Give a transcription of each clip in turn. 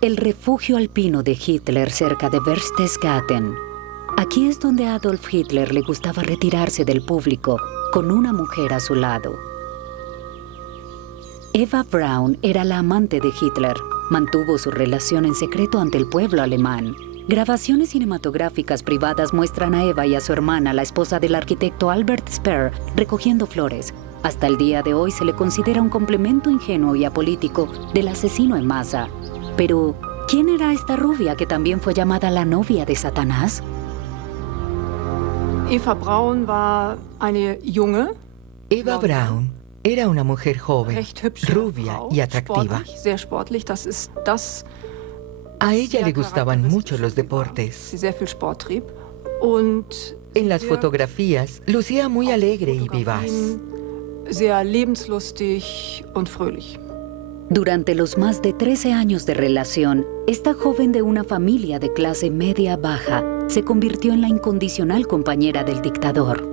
el refugio alpino de Hitler cerca de Berchtesgaden. Aquí es donde a Adolf Hitler le gustaba retirarse del público con una mujer a su lado. Eva Braun era la amante de Hitler. Mantuvo su relación en secreto ante el pueblo alemán. Grabaciones cinematográficas privadas muestran a Eva y a su hermana, la esposa del arquitecto Albert Speer, recogiendo flores. Hasta el día de hoy se le considera un complemento ingenuo y apolítico del asesino en masa. Pero, ¿quién era esta rubia que también fue llamada la novia de Satanás? Eva Braun war eine junge, Eva Braun era una mujer joven, recht hübsche rubia Frau, y atractiva. sportlich, sehr sportlich. Das ist das, A ella le sehr gustaban mucho los charakteristisch war, deportes. sie sehr viel Sport trieb. Und En las sehr fotografías lucía muy alegre y vivaz. Fotografien, sehr lebenslustig und fröhlich. Durante los más de 13 años de relación, esta joven de una familia de clase media-baja se convirtió en la incondicional compañera del dictador.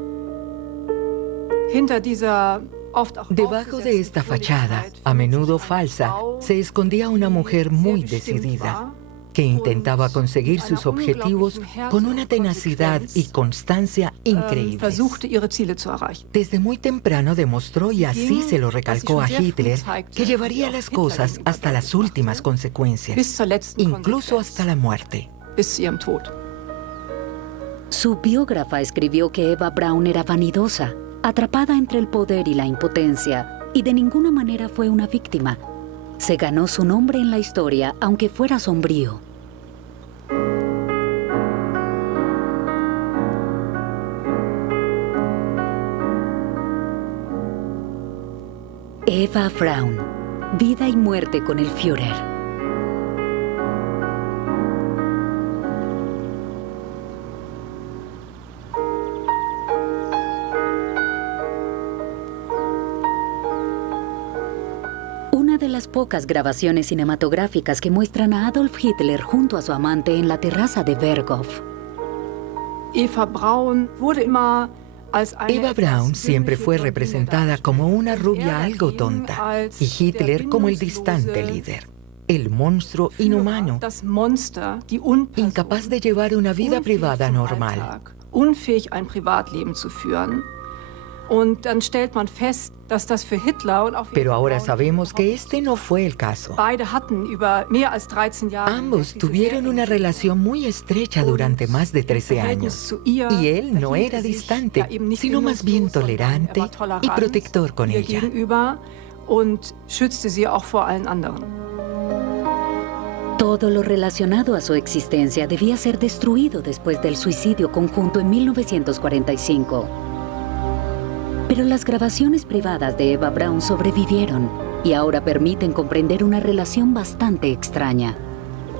Hinter dieser oft auch Debajo de esta fachada, a menudo falsa, se escondía una mujer muy decidida, que intentaba conseguir sus objetivos con una tenacidad y constancia increíbles. versuchte, ihre Ziele zu erreichen. Desde muy temprano demostró, y así se lo recalcó a Hitler, que llevaría las cosas hasta las últimas Bis consecuencias, zur letzten incluso hasta la muerte. bis zu ihrem Tod. Su biógrafa escribió que Eva Braun era vanidosa, atrapada entre el poder y la impotencia, y de ninguna manera fue una víctima. Se ganó su nombre en la historia, aunque fuera sombrío. Eva Braun, vida y muerte con el Führer. Una de las pocas grabaciones cinematográficas que muestran a Adolf Hitler junto a su amante en la terraza de Berghof. Eva Braun wurde immer als eine Eva Braun siempre fue representada como una rubia algo tonta y Hitler como el distante líder, el monstruo inhumano, das Monster, die incapaz de llevar una vida privada normal. Unfähig, ein Privatleben zu führen. Und dann stellt man fest, dass das für Hitler und auch für Pero Eva ahora Braun sabemos que este no fue el caso. beide hatten über mehr als 13 Jahre Ambos hinweg diese tuvieron sehr una enge relación muy estrecha durante más de 13 Verhältnis años. zu ihr, Y él no verhielt era sich, distante, ja, eben nicht sino más bien genusslos, sondern tolerante er war tolerant y protector con ihr ella. gegenüber und schützte sie auch vor allen anderen. Todo lo relacionado a su existencia debía ser destruido después del suicidio conjunto en 1945. Pero las grabaciones privadas de Eva Braun sobrevivieron y ahora permiten comprender una relación bastante extraña.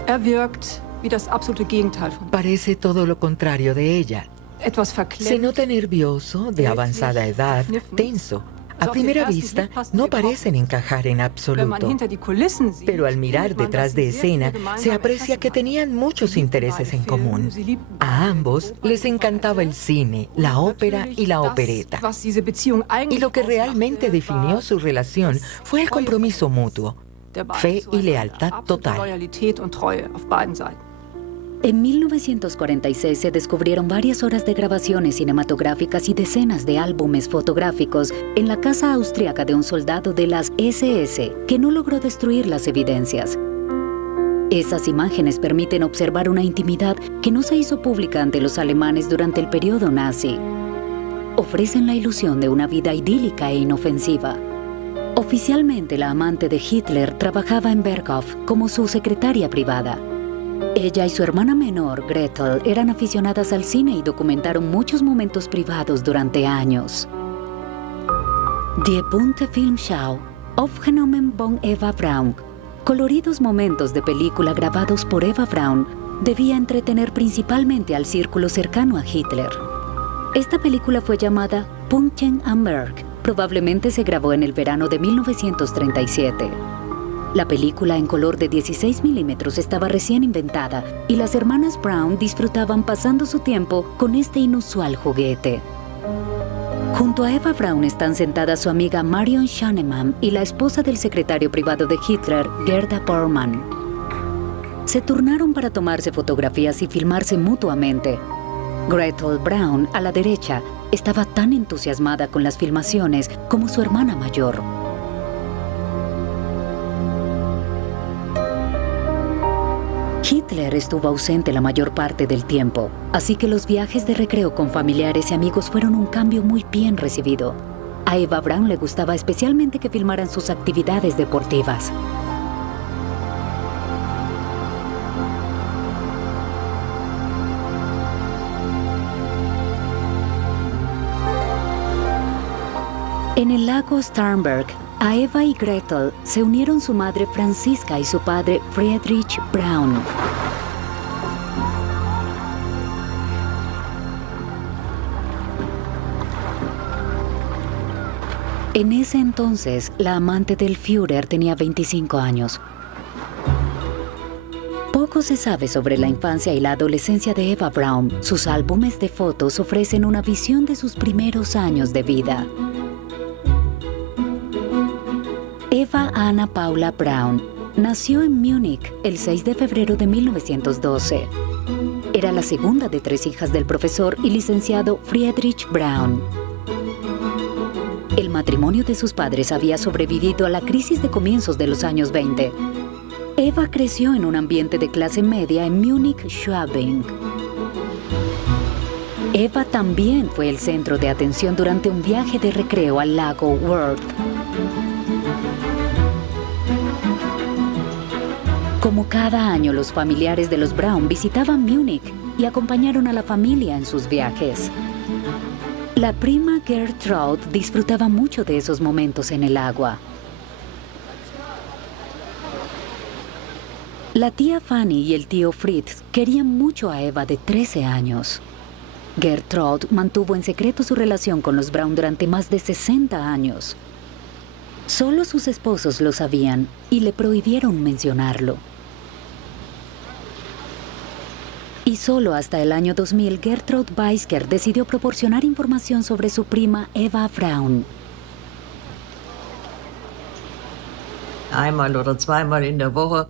Er wirkt wie das absolute Gegenteil von Parece todo lo contrario de ella. etwas Se verklemmt. nota nervioso, de avanzada edad, tenso. A primera vista, no parecen encajar en Wenn man absoluto. hinter die Kulissen sieht, Pero al mirar findet man, detrás dass de sie sehr viele escena, gemeinsame se aprecia que Interessen tenían muchos Sie liebten intereses beide en Film, común. sie liebten A ambos les encantaba el cine, la ópera y la opereta. was diese Beziehung Y eigentlich lo que realmente ausmachte, definió war su relación fue el compromiso mutuo, der beiden fe y zueinander. lealtad Absolute total. Loyalität und Treue auf beiden Seiten. En 1946 se descubrieron varias horas de grabaciones cinematográficas y decenas de álbumes fotográficos en la casa austríaca de un soldado de las SS que no logró destruir las evidencias. Esas imágenes permiten observar una intimidad que no se hizo pública ante los alemanes durante el periodo nazi. Ofrecen la ilusión de una vida idílica e inofensiva. Oficialmente, la amante de Hitler trabajaba en Berghof como su secretaria privada. Ella y su hermana menor, Gretel, eran aficionadas al cine y documentaron muchos momentos privados durante años. Die bunte Filmschau, aufgenommen von Eva Braun. Coloridos momentos de película grabados por Eva Braun debía entretener principalmente al círculo cercano a Hitler. Esta película fue llamada Punchen am Berg. Probablemente se grabó en el verano de 1937. La película en color de 16 milímetros estaba recién inventada y las hermanas Braun disfrutaban pasando su tiempo con este inusual juguete. Junto a Eva Braun están sentadas su amiga Marion Schoenemann y la esposa del secretario privado de Hitler, Gerda Bormann. Se turnaron para tomarse fotografías y filmarse mutuamente. Gretel Braun, a la derecha, estaba tan entusiasmada con las filmaciones como su hermana mayor. Hitler estuvo ausente la mayor parte del tiempo, así que los viajes de recreo con familiares y amigos fueron un cambio muy bien recibido. A Eva Braun le gustaba especialmente que filmaran sus actividades deportivas. En el lago Starnberg, a Eva y Gretel se unieron su madre Franziska y su padre Friedrich Braun. En ese entonces, la amante del Führer tenía 25 años. Poco se sabe sobre la infancia y la adolescencia de Eva Braun. Sus álbumes de fotos ofrecen una visión de sus primeros años de vida. Eva Anna Paula Braun nació en Múnich el 6 de febrero de 1912. Era la segunda de 3 hijas del profesor y licenciado Friedrich Braun. El matrimonio de sus padres había sobrevivido a la crisis de comienzos de los años 20. Eva creció en un ambiente de clase media en Múnich-Schwabing. Eva también fue el centro de atención durante un viaje de recreo al lago Worth. Como cada año, los familiares de los Braun visitaban Múnich y acompañaron a la familia en sus viajes. La prima Gertrude disfrutaba mucho de esos momentos en el agua. La tía Fanny y el tío Fritz querían mucho a Eva de 13 años. Gertrude mantuvo en secreto su relación con los Braun durante más de 60 años. Solo sus esposos lo sabían y le prohibieron mencionarlo. Y solo hasta el año 2000, Gertrude Weisker decidió proporcionar información sobre su prima Eva Braun.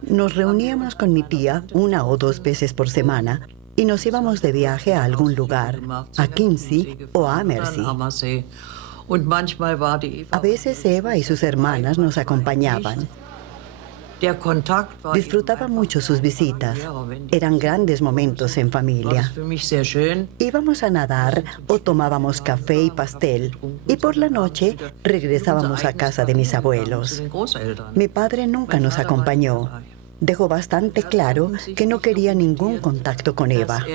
Nos reuníamos con mi tía 1 o 2 veces por semana y nos íbamos de viaje a algún lugar, a Chiemsee o a Ammersee. A veces Eva y sus hermanas nos acompañaban. Disfrutaba mucho sus visitas. Eran grandes momentos en familia. Íbamos a nadar o tomábamos café y pastel. Y por la noche regresábamos a casa de mis abuelos. Mi padre nunca nos acompañó. Dejó bastante claro que no quería ningún contacto con Eva.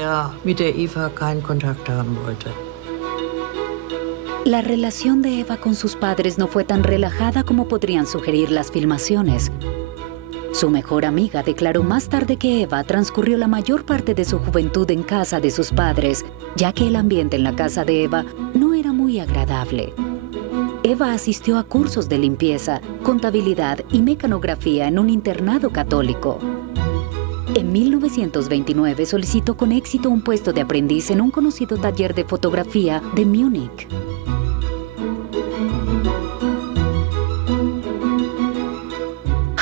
La relación de Eva con sus padres no fue tan relajada como podrían sugerir las filmaciones. Su mejor amiga declaró más tarde que Eva transcurrió la mayor parte de su juventud en casa de sus padres, ya que el ambiente en la casa de Eva no era muy agradable. Eva asistió a cursos de limpieza, contabilidad y mecanografía en un internado católico. En 1929 solicitó con éxito un puesto de aprendiz en un conocido taller de fotografía de Múnich.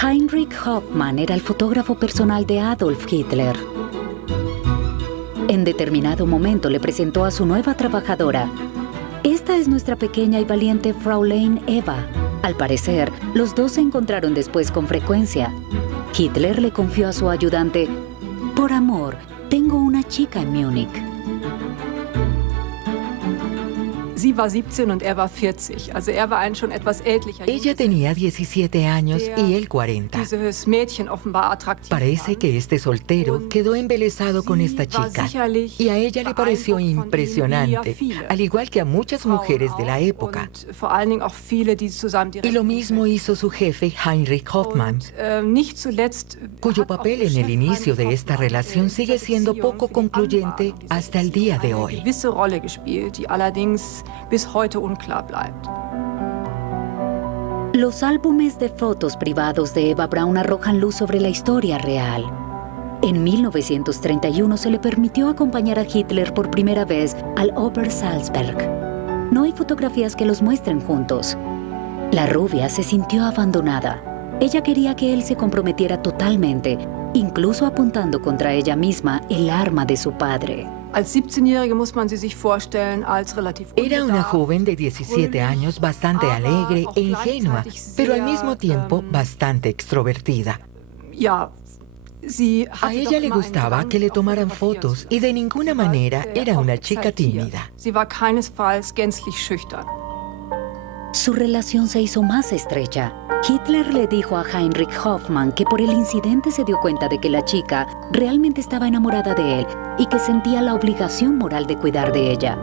Heinrich Hoffmann era el fotógrafo personal de Adolf Hitler. En determinado momento le presentó a su nueva trabajadora: "Esta es nuestra pequeña y valiente Fräulein Eva". Al parecer, los dos se encontraron después con frecuencia. Hitler le confió a su ayudante: "Por amor, tengo una chica en Múnich". Sie war 17 und er war 40. Also er war ein schon etwas ältlicher. Ella tenía 17 años y él 40. Dieses Mädchen offenbar attraktiv. Parece que este soltero quedó embelesado con esta chica y a ella le pareció impresionante, al igual que a muchas mujeres de la época. Y lo mismo hizo su jefe Heinrich Hoffmann, cuyo papel en el inicio de esta relación sigue siendo poco concluyente hasta el día de hoy. Bis heute unklar bleibt. Los álbumes de fotos privados de Eva Braun arrojan luz sobre la historia real. En 1931 se le permitió acompañar a Hitler por primera vez al Obersalzberg. No hay fotografías que los muestren juntos. La rubia se sintió abandonada. Ella quería que él se comprometiera totalmente, incluso apuntando contra ella misma el arma de su padre. Als 17-Jährige muss man sie sich vorstellen als relativ Era una joven de 17 años bastante alegre e ingenua, pero al mismo tiempo bastante extrovertida. A ella le gustaba que le tomaran fotos y de ninguna manera era una chica tímida. Sie war keinesfalls gänzlich schüchtern. Su relación se hizo más estrecha. Hitler le dijo a Heinrich Hoffmann que por el incidente se dio cuenta de que la chica realmente estaba enamorada de él y que sentía la obligación moral de cuidar de ella.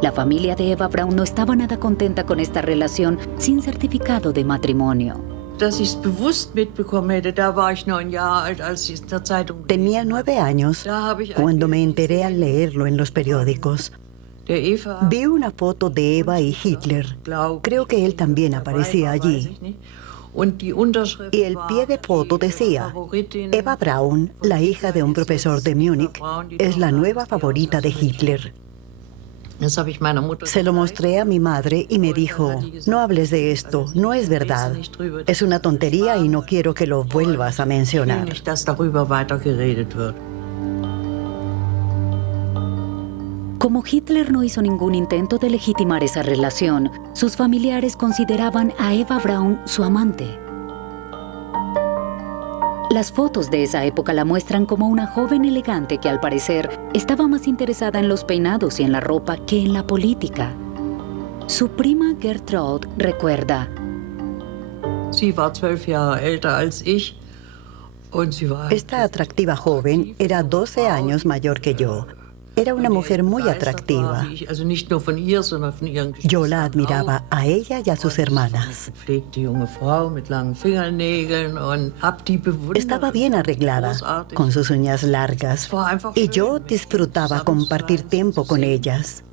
La familia de Eva Braun no estaba nada contenta con esta relación sin certificado de matrimonio. Tenía 9 años cuando me enteré al leerlo en los periódicos. Vi una foto de Eva y Hitler. Creo que él también aparecía allí. Y el pie de foto decía: Eva Braun, la hija de un profesor de Múnich, es la nueva favorita de Hitler. Se lo mostré a mi madre y me dijo: no hables de esto, no es verdad. Es una tontería y no quiero que lo vuelvas a mencionar. Como Hitler no hizo ningún intento de legitimar esa relación, sus familiares consideraban a Eva Braun su amante. Las fotos de esa época la muestran como una joven elegante que al parecer estaba más interesada en los peinados y en la ropa que en la política. Su prima Gertrude recuerda: Esta atractiva joven era 12 años mayor que yo. Era una mujer muy atractiva. Yo la admiraba a ella y a sus hermanas. Estaba bien arreglada, con sus uñas largas, y yo disfrutaba compartir tiempo con ellas.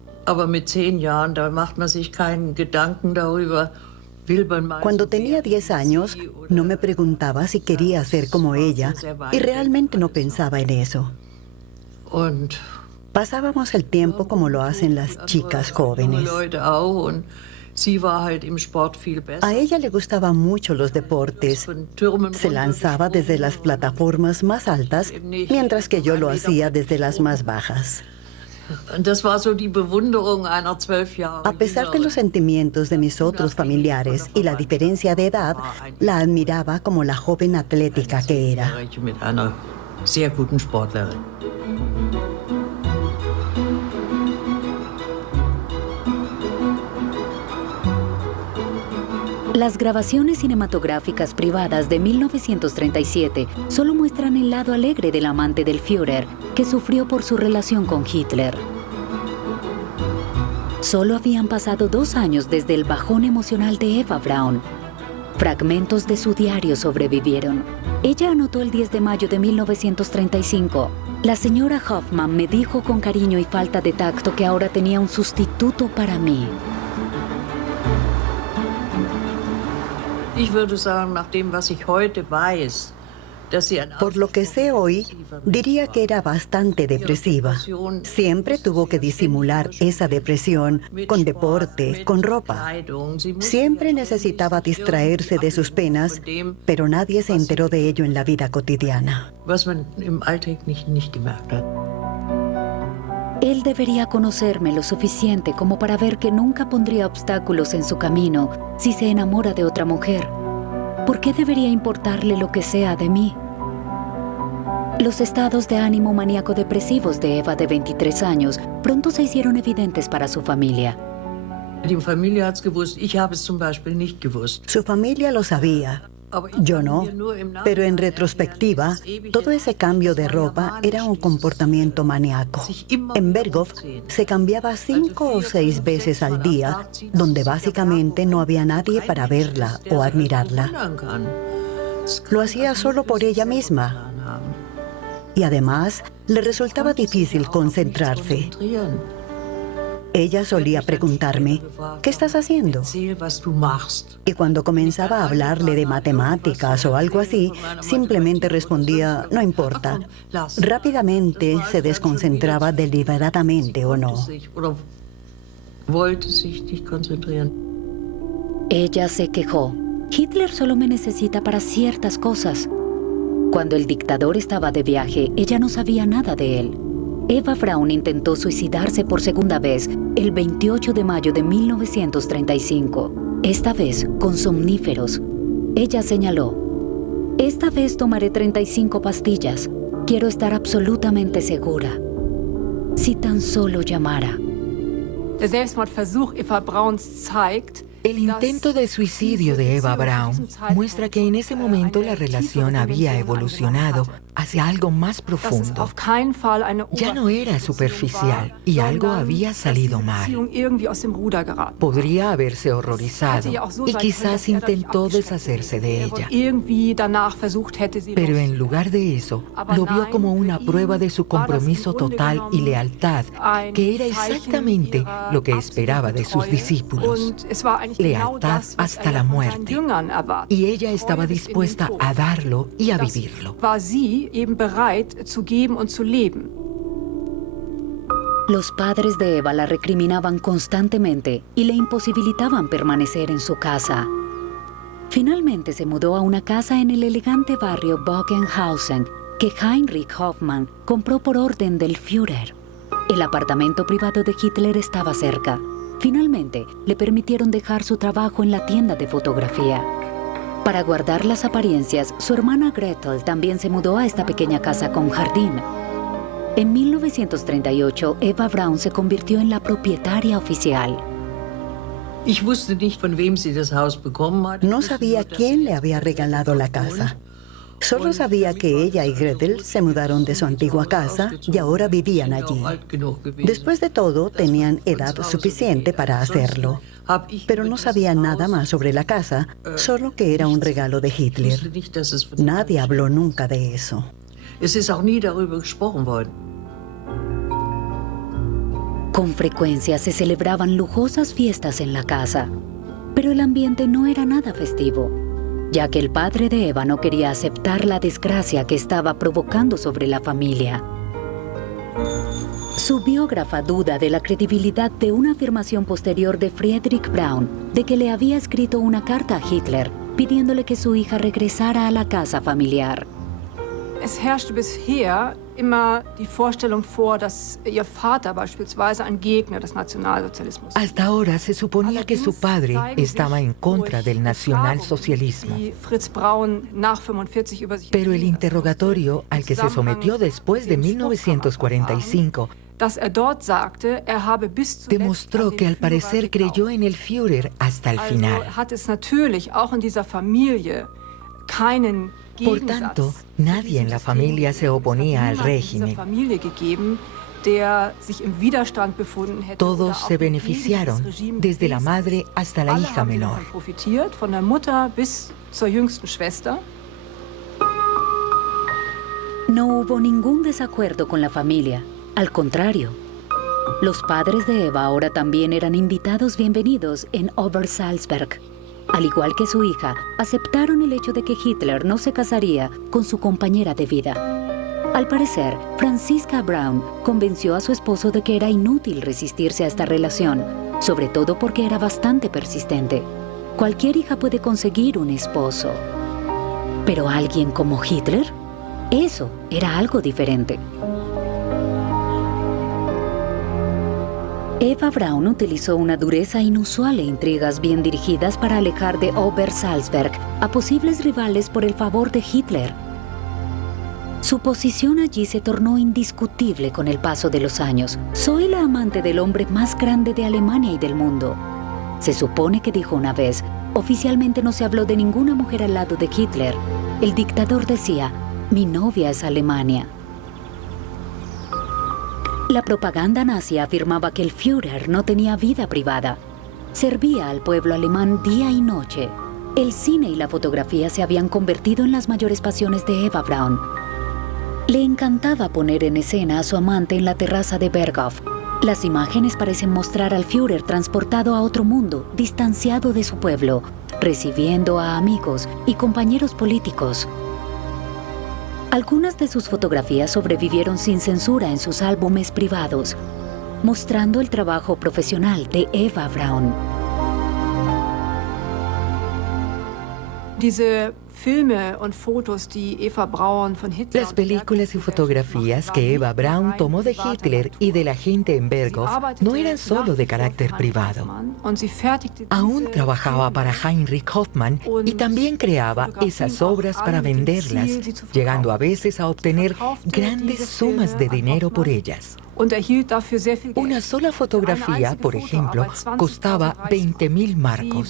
Cuando tenía 10 años, no me preguntaba si quería ser como ella, y realmente no pensaba en eso. Pasábamos el tiempo como lo hacen las chicas jóvenes. A ella le gustaban mucho los deportes. Se lanzaba desde las plataformas más altas, mientras que yo lo hacía desde las más bajas. A pesar de los sentimientos de mis otros familiares y la diferencia de edad, la admiraba como la joven atlética que era. Las grabaciones cinematográficas privadas de 1937 solo muestran el lado alegre del amante del Führer, que sufrió por su relación con Hitler. Solo habían pasado 2 años desde el bajón emocional de Eva Braun. Fragmentos de su diario sobrevivieron. Ella anotó el 10 de mayo de 1935. La señora Hoffmann me dijo con cariño y falta de tacto que ahora tenía un sustituto para mí. Por lo que sé hoy, diría que era bastante depresiva. Siempre tuvo que disimular esa depresión con deporte, con ropa. Siempre necesitaba distraerse de sus penas, pero nadie se enteró de ello en la vida cotidiana. Él debería conocerme lo suficiente como para ver que nunca pondría obstáculos en su camino si se enamora de otra mujer. ¿Por qué debería importarle lo que sea de mí? Los estados de ánimo maníaco-depresivos de Eva de 23 años pronto se hicieron evidentes para su familia. Su familia lo sabía. Yo no, pero en retrospectiva, todo ese cambio de ropa era un comportamiento maníaco. En Berghof se cambiaba 5 o 6 veces al día, donde básicamente no había nadie para verla o admirarla. Lo hacía solo por ella misma. Y además, le resultaba difícil concentrarse. Ella solía preguntarme: ¿qué estás haciendo? Y cuando comenzaba a hablarle de matemáticas o algo así, simplemente respondía: no importa. Rápidamente se desconcentraba deliberadamente o no. Ella se quejó: Hitler solo me necesita para ciertas cosas. Cuando el dictador estaba de viaje, ella no sabía nada de él. Eva Braun intentó suicidarse por segunda vez el 28 de mayo de 1935, esta vez con somníferos. Ella señaló: "Esta vez tomaré 35 pastillas. Quiero estar absolutamente segura. Si tan solo llamara". Der Selbstmordversuch Eva Brauns zeigt, El intento de suicidio de Eva Braun muestra que en ese momento la relación había evolucionado hacia algo más profundo. Ya no era superficial y algo había salido mal. Podría haberse horrorizado y quizás intentó deshacerse de ella. Pero en lugar de eso, lo vio como una prueba de su compromiso total y lealtad, que era exactamente lo que esperaba de sus discípulos. Lealtad hasta la muerte. Y ella estaba dispuesta a darlo y a vivirlo. Los padres de Eva la recriminaban constantemente y le imposibilitaban permanecer en su casa. Finalmente se mudó a una casa en el elegante barrio Bogenhausen que Heinrich Hoffmann compró por orden del Führer. El apartamento privado de Hitler estaba cerca. Finalmente, le permitieron dejar su trabajo en la tienda de fotografía. Para guardar las apariencias, su hermana Gretel también se mudó a esta pequeña casa con jardín. En 1938, Eva Braun se convirtió en la propietaria oficial. No sabía quién le había regalado la casa. Solo sabía que ella y Gretel se mudaron de su antigua casa y ahora vivían allí. Después de todo, tenían edad suficiente para hacerlo. Pero no sabía nada más sobre la casa, solo que era un regalo de Hitler. Nadie habló nunca de eso. Con frecuencia se celebraban lujosas fiestas en la casa, pero el ambiente no era nada festivo, ya que el padre de Eva no quería aceptar la desgracia que estaba provocando sobre la familia. Su biógrafa duda de la credibilidad de una afirmación posterior de Friedrich Braun de que le había escrito una carta a Hitler pidiéndole que su hija regresara a la casa familiar. Es herrschte bisher immer die Vorstellung vor, dass ihr Vater beispielsweise ein Gegner des Nationalsozialismus war. Hasta ahora se suponía que su padre estaba en contra del nacionalsocialismo. Pero el interrogatorio al que se sometió después de 1945 demostró que al parecer creyó en el Führer hasta el final. Por tanto, nadie en la familia se oponía al régimen. Todos se beneficiaron, desde la madre hasta la hija menor. No hubo ningún desacuerdo con la familia. Al contrario, los padres de Eva ahora también eran invitados bienvenidos en Obersalzberg. Al igual que su hija, aceptaron el hecho de que Hitler no se casaría con su compañera de vida. Al parecer, Franziska Braun convenció a su esposo de que era inútil resistirse a esta relación, sobre todo porque era bastante persistente. Cualquier hija puede conseguir un esposo. ¿Pero alguien como Hitler? Eso era algo diferente. Eva Braun utilizó una dureza inusual e intrigas bien dirigidas para alejar de Obersalzberg a posibles rivales por el favor de Hitler. Su posición allí se tornó indiscutible con el paso de los años. Soy la amante del hombre más grande de Alemania y del mundo. Se supone que dijo una vez, oficialmente no se habló de ninguna mujer al lado de Hitler. El dictador decía, mi novia es Alemania. La propaganda nazi afirmaba que el Führer no tenía vida privada. Servía al pueblo alemán día y noche. El cine y la fotografía se habían convertido en las mayores pasiones de Eva Braun. Le encantaba poner en escena a su amante en la terraza de Berghof. Las imágenes parecen mostrar al Führer transportado a otro mundo, distanciado de su pueblo, recibiendo a amigos y compañeros políticos. Algunas de sus fotografías sobrevivieron sin censura en sus álbumes privados, mostrando el trabajo profesional de Eva Braun. Las películas y fotografías que Eva Braun tomó de Hitler y de la gente en Berghof no eran solo de carácter privado. Aún trabajaba para Heinrich Hoffmann y también creaba esas obras para venderlas, llegando a veces a obtener grandes sumas de dinero por ellas. Una sola fotografía, por ejemplo, costaba 20.000 marcos.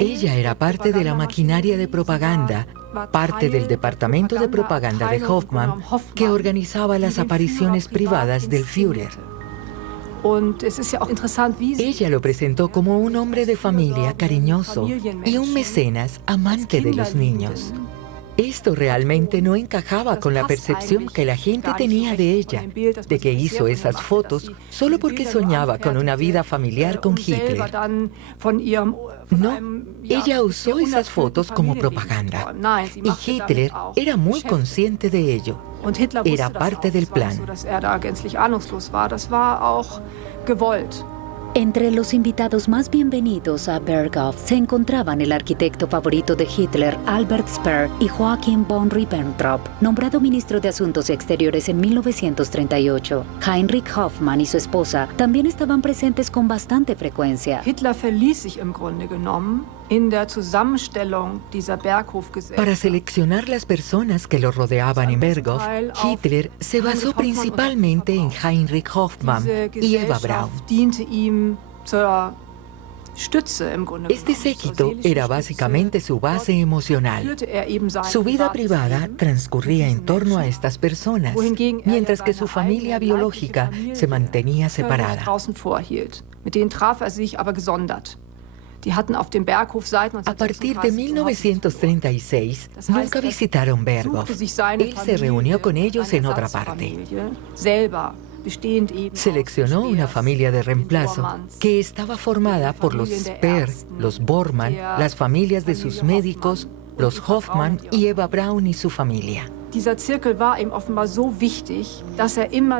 Ella era parte de la maquinaria de propaganda, parte del departamento de propaganda de Hoffmann, que organizaba las apariciones privadas del Führer. Ella lo presentó como un hombre de familia cariñoso y un mecenas amante de los niños. Esto realmente no encajaba con la percepción que la gente tenía de ella, de que hizo esas fotos solo porque soñaba con una vida familiar con Hitler. No, ella usó esas fotos como propaganda. Y Hitler era muy consciente de ello. Era parte del plan. Entre los invitados más bienvenidos a Berghof se encontraban el arquitecto favorito de Hitler, Albert Speer, y Joachim von Ribbentrop, nombrado ministro de Asuntos Exteriores en 1938. Heinrich Hoffmann y su esposa también estaban presentes con bastante frecuencia. Para seleccionar las personas que lo rodeaban en Berghof, Hitler se basó principalmente en Heinrich Hoffmann y Eva Braun. Este séquito era básicamente su base emocional. Su vida privada transcurría en torno a estas personas, mientras que su familia biológica se mantenía separada. A partir de 1936, nunca visitaron Berghof. Él se reunió con ellos en otra parte. Seleccionó una familia de reemplazo que estaba formada por los Speer, los Bormann, las familias de sus médicos, los Hoffmann y Eva Braun y su familia.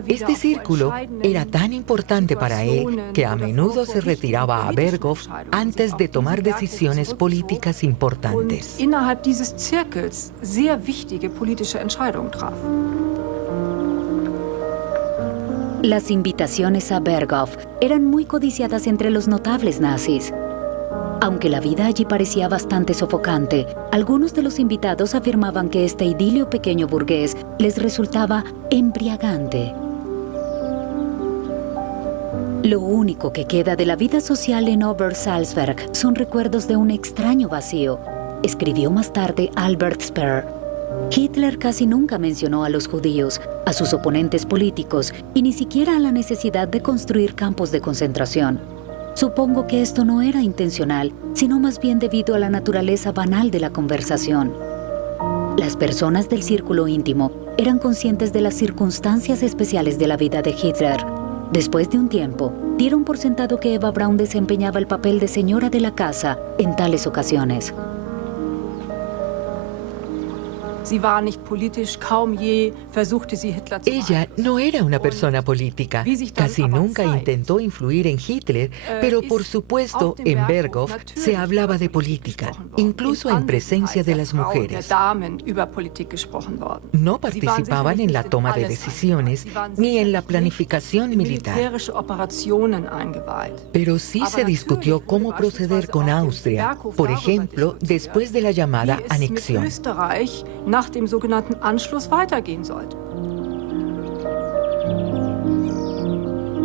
Este círculo era tan importante para él que a menudo se retiraba a Berghof antes de tomar decisiones políticas importantes. Las invitaciones a Berghof eran muy codiciadas entre los notables nazis. Aunque la vida allí parecía bastante sofocante, algunos de los invitados afirmaban que este idilio pequeño burgués les resultaba embriagante. Lo único que queda de la vida social en Obersalzberg son recuerdos de un extraño vacío, escribió más tarde Albert Speer. Hitler casi nunca mencionó a los judíos, a sus oponentes políticos y ni siquiera a la necesidad de construir campos de concentración. Supongo que esto no era intencional, sino más bien debido a la naturaleza banal de la conversación. Las personas del círculo íntimo eran conscientes de las circunstancias especiales de la vida de Hitler. Después de un tiempo, dieron por sentado que Eva Braun desempeñaba el papel de señora de la casa en tales ocasiones. Ella no era una persona política. Casi nunca intentó influir en Hitler, pero por supuesto en Berghof se hablaba de política, incluso en presencia de las mujeres. No participaban en la toma de decisiones ni en la planificación militar. Pero sí se discutió cómo proceder con Austria, por ejemplo, después de la llamada anexión. Nach dem sogenannten Anschluss weitergehen sollte.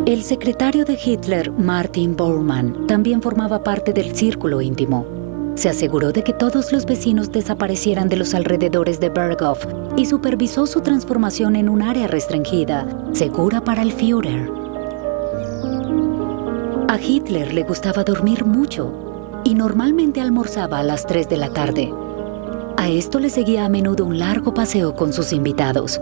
El secretario de Hitler, Martin Bormann, también formaba parte del círculo íntimo. Se aseguró de que todos los vecinos desaparecieran de los alrededores de Berghof y supervisó su transformación en un área restringida, segura para el Führer. A Hitler le gustaba dormir mucho y normalmente almorzaba a las 3 de la tarde. A esto le seguía a menudo un largo paseo con sus invitados.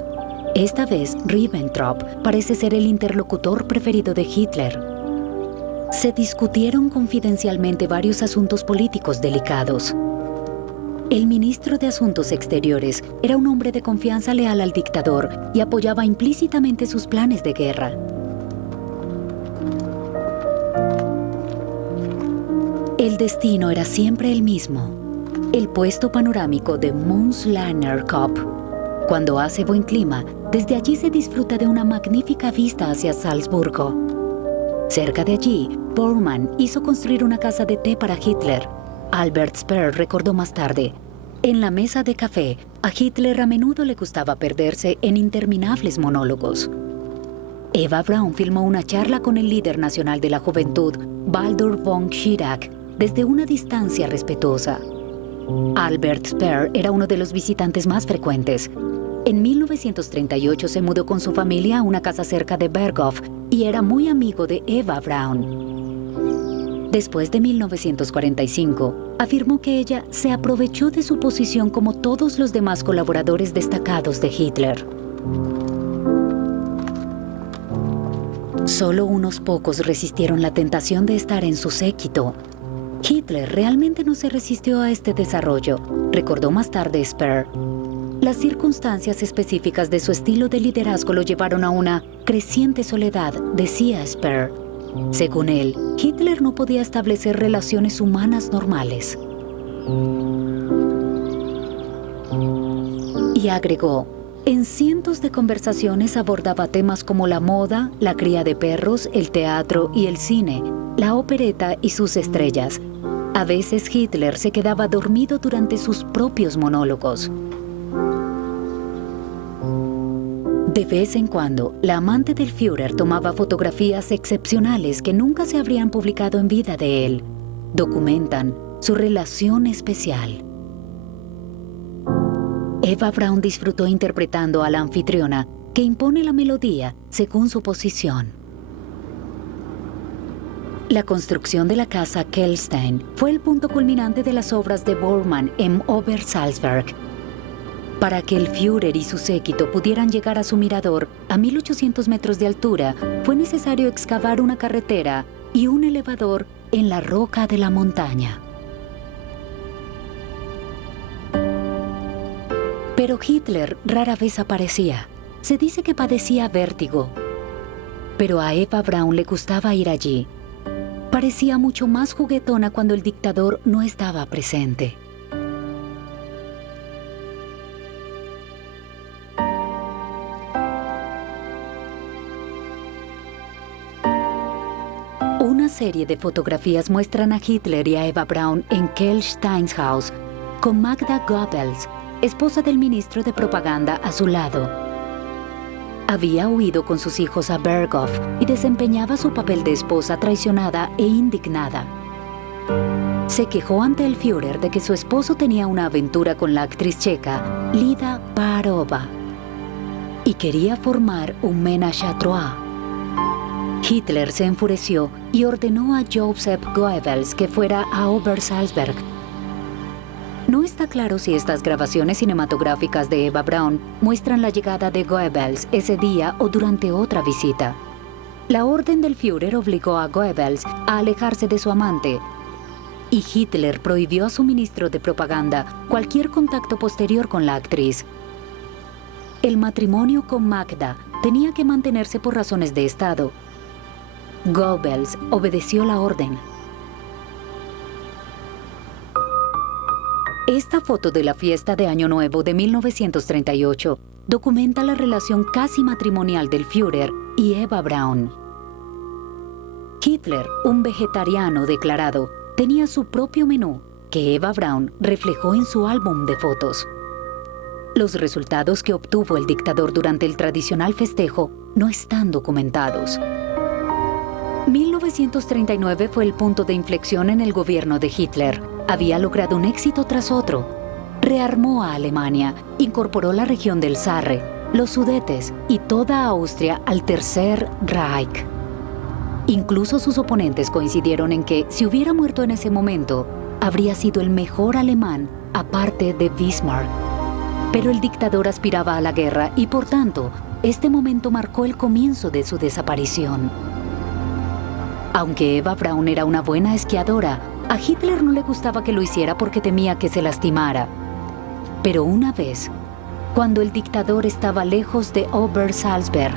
Esta vez, Ribbentrop parece ser el interlocutor preferido de Hitler. Se discutieron confidencialmente varios asuntos políticos delicados. El ministro de Asuntos Exteriores era un hombre de confianza leal al dictador y apoyaba implícitamente sus planes de guerra. El destino era siempre el mismo. el puesto panorámico de Münzlaner Kop. Cuando hace buen clima, desde allí se disfruta de una magnífica vista hacia Salzburgo. Cerca de allí, Bormann hizo construir una casa de té para Hitler. Albert Speer recordó más tarde: en la mesa de café, a Hitler a menudo le gustaba perderse en interminables monólogos. Eva Braun filmó una charla con el líder nacional de la juventud, Baldur von Schirach, desde una distancia respetuosa. Albert Speer era uno de los visitantes más frecuentes. En 1938 se mudó con su familia a una casa cerca de Berghof y era muy amigo de Eva Braun. Después de 1945, afirmó que ella se aprovechó de su posición como todos los demás colaboradores destacados de Hitler. Solo unos pocos resistieron la tentación de estar en su séquito. Hitler realmente no se resistió a este desarrollo, recordó más tarde Speer. Las circunstancias específicas de su estilo de liderazgo lo llevaron a una creciente soledad, decía Speer. Según él, Hitler no podía establecer relaciones humanas normales. Y agregó: en cientos de conversaciones abordaba temas como la moda, la cría de perros, el teatro y el cine, la opereta y sus estrellas. A veces Hitler se quedaba dormido durante sus propios monólogos. De vez en cuando, la amante del Führer tomaba fotografías excepcionales que nunca se habrían publicado en vida de él. Documentan su relación especial. Eva Braun disfrutó interpretando a la anfitriona, que impone la melodía según su posición. La construcción de la casa Kelstein fue el punto culminante de las obras de Bormann en Obersalzberg. Para que el Führer y su séquito pudieran llegar a su mirador a 1800 metros de altura, fue necesario excavar una carretera y un elevador en la roca de la montaña. Pero Hitler rara vez aparecía. Se dice que padecía vértigo. Pero a Eva Braun le gustaba ir allí. Parecía mucho más juguetona cuando el dictador no estaba presente. Una serie de fotografías muestran a Hitler y a Eva Braun en Kelsteinshaus con Magda Goebbels, esposa del ministro de propaganda, a su lado. Había huido con sus hijos a Berghof y desempeñaba su papel de esposa traicionada e indignada. Se quejó ante el Führer de que su esposo tenía una aventura con la actriz checa Lida Parova y quería formar un ménage à trois. Hitler se enfureció y ordenó a Joseph Goebbels que fuera a Obersalzberg. No está claro si estas grabaciones cinematográficas de Eva Braun muestran la llegada de Goebbels ese día o durante otra visita. La orden del Führer obligó a Goebbels a alejarse de su amante, y Hitler prohibió a su ministro de propaganda cualquier contacto posterior con la actriz. El matrimonio con Magda tenía que mantenerse por razones de Estado. Goebbels obedeció la orden. Esta foto de la fiesta de Año Nuevo de 1938 documenta la relación casi matrimonial del Führer y Eva Braun. Hitler, un vegetariano declarado, tenía su propio menú, que Eva Braun reflejó en su álbum de fotos. Los resultados que obtuvo el dictador durante el tradicional festejo no están documentados. 1939 fue el punto de inflexión en el gobierno de Hitler. Había logrado un éxito tras otro. Rearmó a Alemania, incorporó la región del Sarre, los Sudetes y toda Austria al Tercer Reich. Incluso sus oponentes coincidieron en que, si hubiera muerto en ese momento, habría sido el mejor alemán, aparte de Bismarck. Pero el dictador aspiraba a la guerra y, por tanto, este momento marcó el comienzo de su desaparición. Aunque Eva Braun era una buena esquiadora, a Hitler no le gustaba que lo hiciera porque temía que se lastimara. Pero una vez, cuando el dictador estaba lejos de Obersalzberg,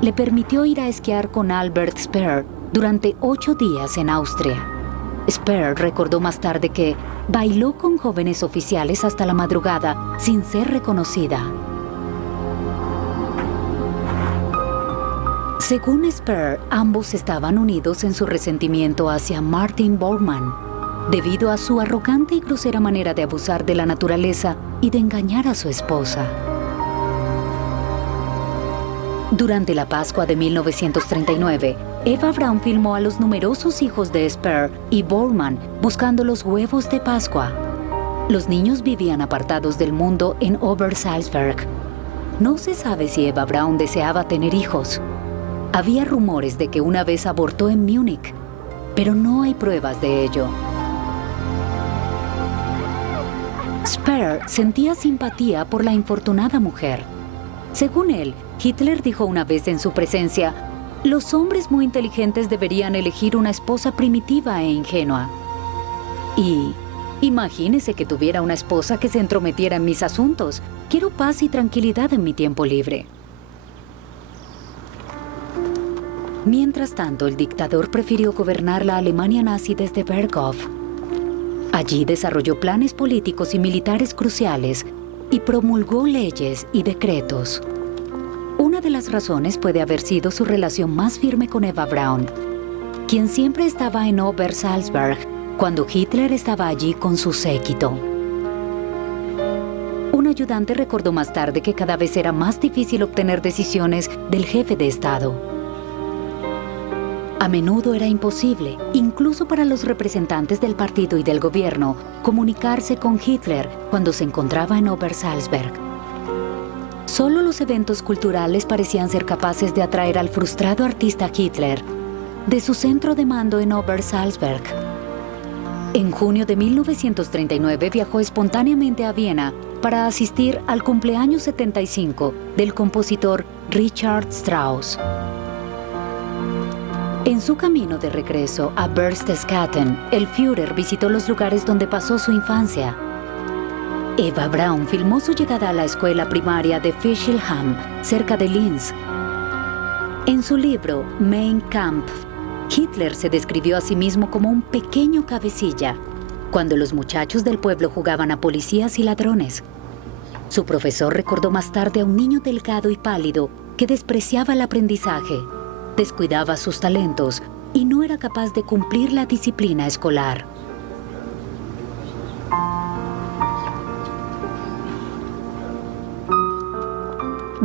le permitió ir a esquiar con Albert Speer durante 8 días en Austria. Speer recordó más tarde que, bailó con jóvenes oficiales hasta la madrugada sin ser reconocida. Según Sper, ambos estaban unidos en su resentimiento hacia Martin Bormann, debido a su arrogante y grosera manera de abusar de la naturaleza y de engañar a su esposa. Durante la Pascua de 1939, Eva Braun filmó a los numerosos hijos de Sper y Bormann buscando los huevos de Pascua. Los niños vivían apartados del mundo en Obersalzberg. No se sabe si Eva Braun deseaba tener hijos. Había rumores de que una vez abortó en Múnich, pero no hay pruebas de ello. Sper sentía simpatía por la infortunada mujer. Según él, Hitler dijo una vez en su presencia, los hombres muy inteligentes deberían elegir una esposa primitiva e ingenua. Y imagínese que tuviera una esposa que se entrometiera en mis asuntos. Quiero paz y tranquilidad en mi tiempo libre. Mientras tanto, el dictador prefirió gobernar la Alemania nazi desde Berghof. Allí desarrolló planes políticos y militares cruciales y promulgó leyes y decretos. Una de las razones puede haber sido su relación más firme con Eva Braun, quien siempre estaba en Obersalzberg cuando Hitler estaba allí con su séquito. Un ayudante recordó más tarde que cada vez era más difícil obtener decisiones del jefe de Estado. A menudo era imposible, incluso para los representantes del partido y del gobierno, comunicarse con Hitler cuando se encontraba en Obersalzberg. Solo los eventos culturales parecían ser capaces de atraer al frustrado artista Hitler de su centro de mando en Obersalzberg. En junio de 1939 viajó espontáneamente a Viena para asistir al cumpleaños 75 del compositor Richard Strauss. En su camino de regreso a Berchtesgaden, el Führer visitó los lugares donde pasó su infancia. Eva Braun filmó su llegada a la escuela primaria de Fischelham, cerca de Linz. En su libro Mein Kampf, Hitler se describió a sí mismo como un pequeño cabecilla, cuando los muchachos del pueblo jugaban a policías y ladrones. Su profesor recordó más tarde a un niño delgado y pálido que despreciaba el aprendizaje, descuidaba sus talentos y no era capaz de cumplir la disciplina escolar.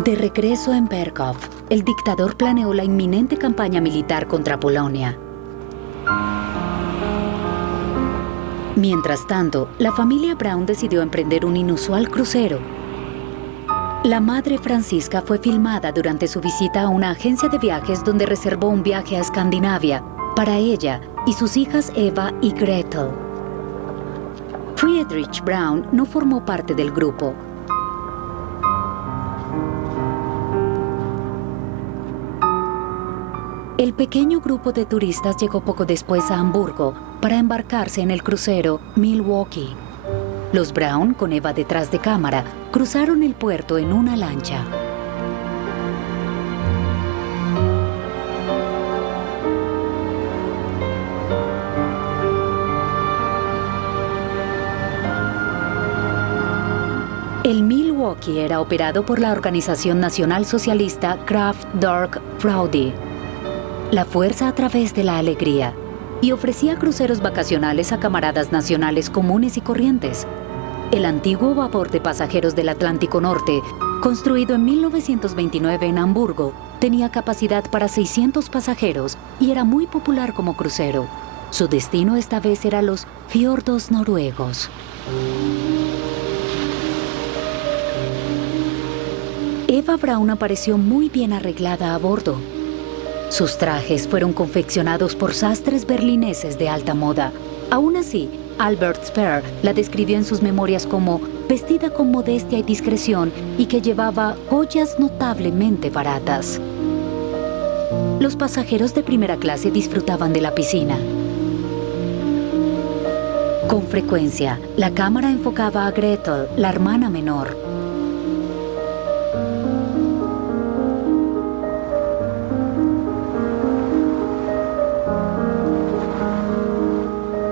De regreso en Berghof, el dictador planeó la inminente campaña militar contra Polonia. Mientras tanto, la familia Braun decidió emprender un inusual crucero. La madre Francisca fue filmada durante su visita a una agencia de viajes donde reservó un viaje a Escandinavia para ella y sus hijas Eva y Gretel. Friedrich Braun no formó parte del grupo. El pequeño grupo de turistas llegó poco después a Hamburgo para embarcarse en el crucero Milwaukee. Los Braun, con Eva detrás de cámara, cruzaron el puerto en una lancha. El Milwaukee era operado por la organización nacional socialista Kraft Dorf Freude, la fuerza a través de la alegría, y ofrecía cruceros vacacionales a camaradas nacionales comunes y corrientes. El antiguo vapor de pasajeros del Atlántico Norte, construido en 1929 en Hamburgo, tenía capacidad para 600 pasajeros y era muy popular como crucero. Su destino esta vez era los fiordos noruegos. Eva Braun apareció muy bien arreglada a bordo. Sus trajes fueron confeccionados por sastres berlineses de alta moda. Aún así, Albert Speer la describió en sus memorias como vestida con modestia y discreción y que llevaba joyas notablemente baratas. Los pasajeros de primera clase disfrutaban de la piscina. Con frecuencia, la cámara enfocaba a Gretel, la hermana menor.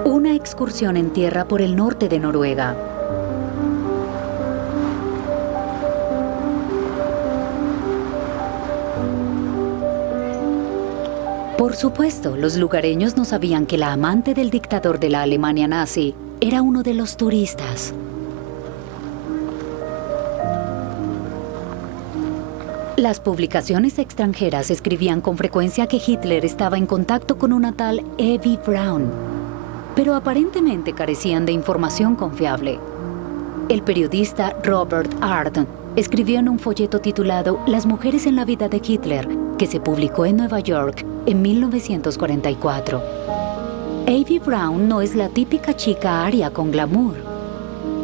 Una excursión en tierra por el norte de Noruega. Por supuesto, los lugareños no sabían que la amante del dictador de la Alemania nazi era uno de los turistas. Las publicaciones extranjeras escribían con frecuencia que Hitler estaba en contacto con una tal Evie Braun, pero aparentemente carecían de información confiable. El periodista Robert Ard escribió en un folleto titulado Las mujeres en la vida de Hitler, que se publicó en Nueva York en 1944. Evie Braun no es la típica chica aria con glamour.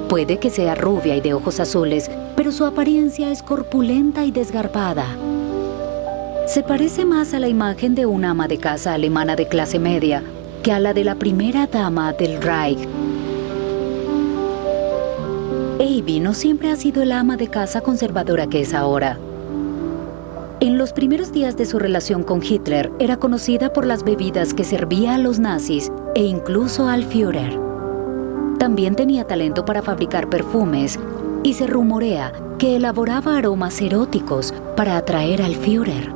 Puede que sea rubia y de ojos azules, pero su apariencia es corpulenta y desgarpada. Se parece más a la imagen de una ama de casa alemana de clase media que a la de la primera dama del Reich. Evie no siempre ha sido el ama de casa conservadora que es ahora. En los primeros días de su relación con Hitler, era conocida por las bebidas que servía a los nazis e incluso al Führer. También tenía talento para fabricar perfumes y se rumorea que elaboraba aromas eróticos para atraer al Führer.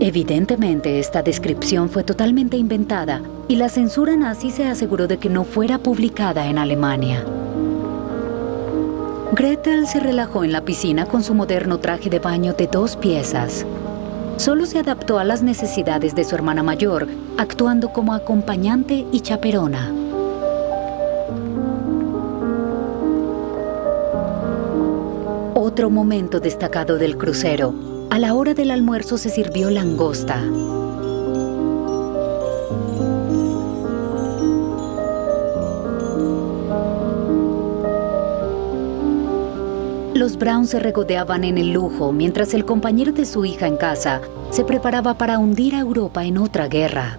Evidentemente, esta descripción fue totalmente inventada y la censura nazi se aseguró de que no fuera publicada en Alemania. Gretel se relajó en la piscina con su moderno traje de baño de 2 piezas. Solo se adaptó a las necesidades de su hermana mayor, actuando como acompañante y chaperona. Otro momento destacado del crucero. A la hora del almuerzo se sirvió langosta. Los Braun se regodeaban en el lujo mientras el compañero de su hija en casa se preparaba para hundir a Europa en otra guerra.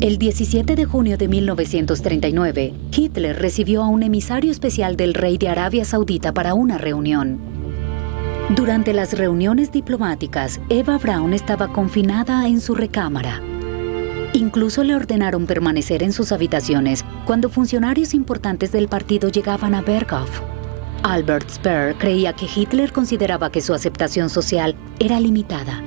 El 17 de junio de 1939, Hitler recibió a un emisario especial del rey de Arabia Saudita para una reunión. Durante las reuniones diplomáticas, Eva Braun estaba confinada en su recámara. Incluso le ordenaron permanecer en sus habitaciones cuando funcionarios importantes del partido llegaban a Berghof. Albert Speer creía que Hitler consideraba que su aceptación social era limitada.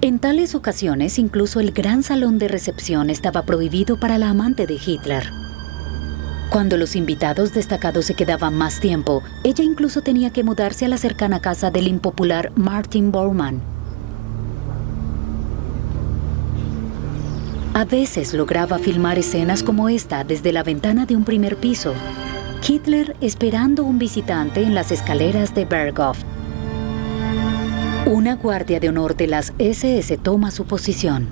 En tales ocasiones, incluso el gran salón de recepción estaba prohibido para la amante de Hitler. Cuando los invitados destacados se quedaban más tiempo, ella incluso tenía que mudarse a la cercana casa del impopular Martin Bormann. A veces lograba filmar escenas como esta desde la ventana de un primer piso. Hitler esperando un visitante en las escaleras de Berghof. Una guardia de honor de las SS toma su posición.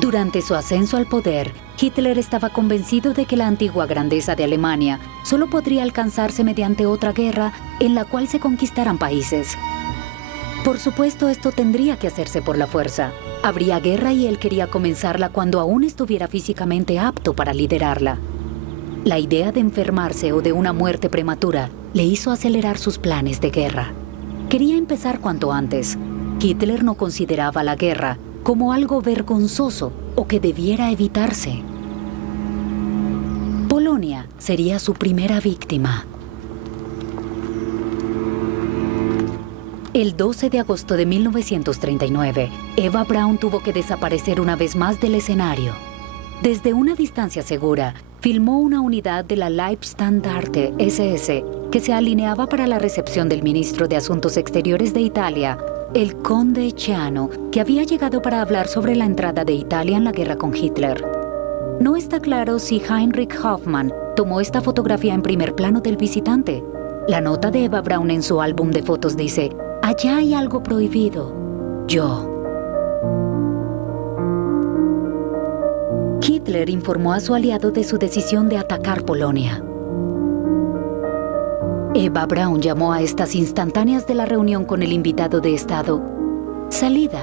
Durante su ascenso al poder, Hitler estaba convencido de que la antigua grandeza de Alemania solo podría alcanzarse mediante otra guerra en la cual se conquistaran países. Por supuesto, esto tendría que hacerse por la fuerza. Habría guerra y él quería comenzarla cuando aún estuviera físicamente apto para liderarla. La idea de enfermarse o de una muerte prematura le hizo acelerar sus planes de guerra. Quería empezar cuanto antes. Hitler no consideraba la guerra como algo vergonzoso o que debiera evitarse. Polonia sería su primera víctima. El 12 de agosto de 1939, Eva Braun tuvo que desaparecer una vez más del escenario. Desde una distancia segura, filmó una unidad de la Leibstandarte SS que se alineaba para la recepción del ministro de Asuntos Exteriores de Italia, el conde Ciano, que había llegado para hablar sobre la entrada de Italia en la guerra con Hitler. No está claro si Heinrich Hoffmann tomó esta fotografía en primer plano del visitante. La nota de Eva Braun en su álbum de fotos dice: «Allá hay algo prohibido. Yo». Hitler informó a su aliado de su decisión de atacar Polonia. Eva Braun llamó a estas instantáneas de la reunión con el invitado de Estado salida,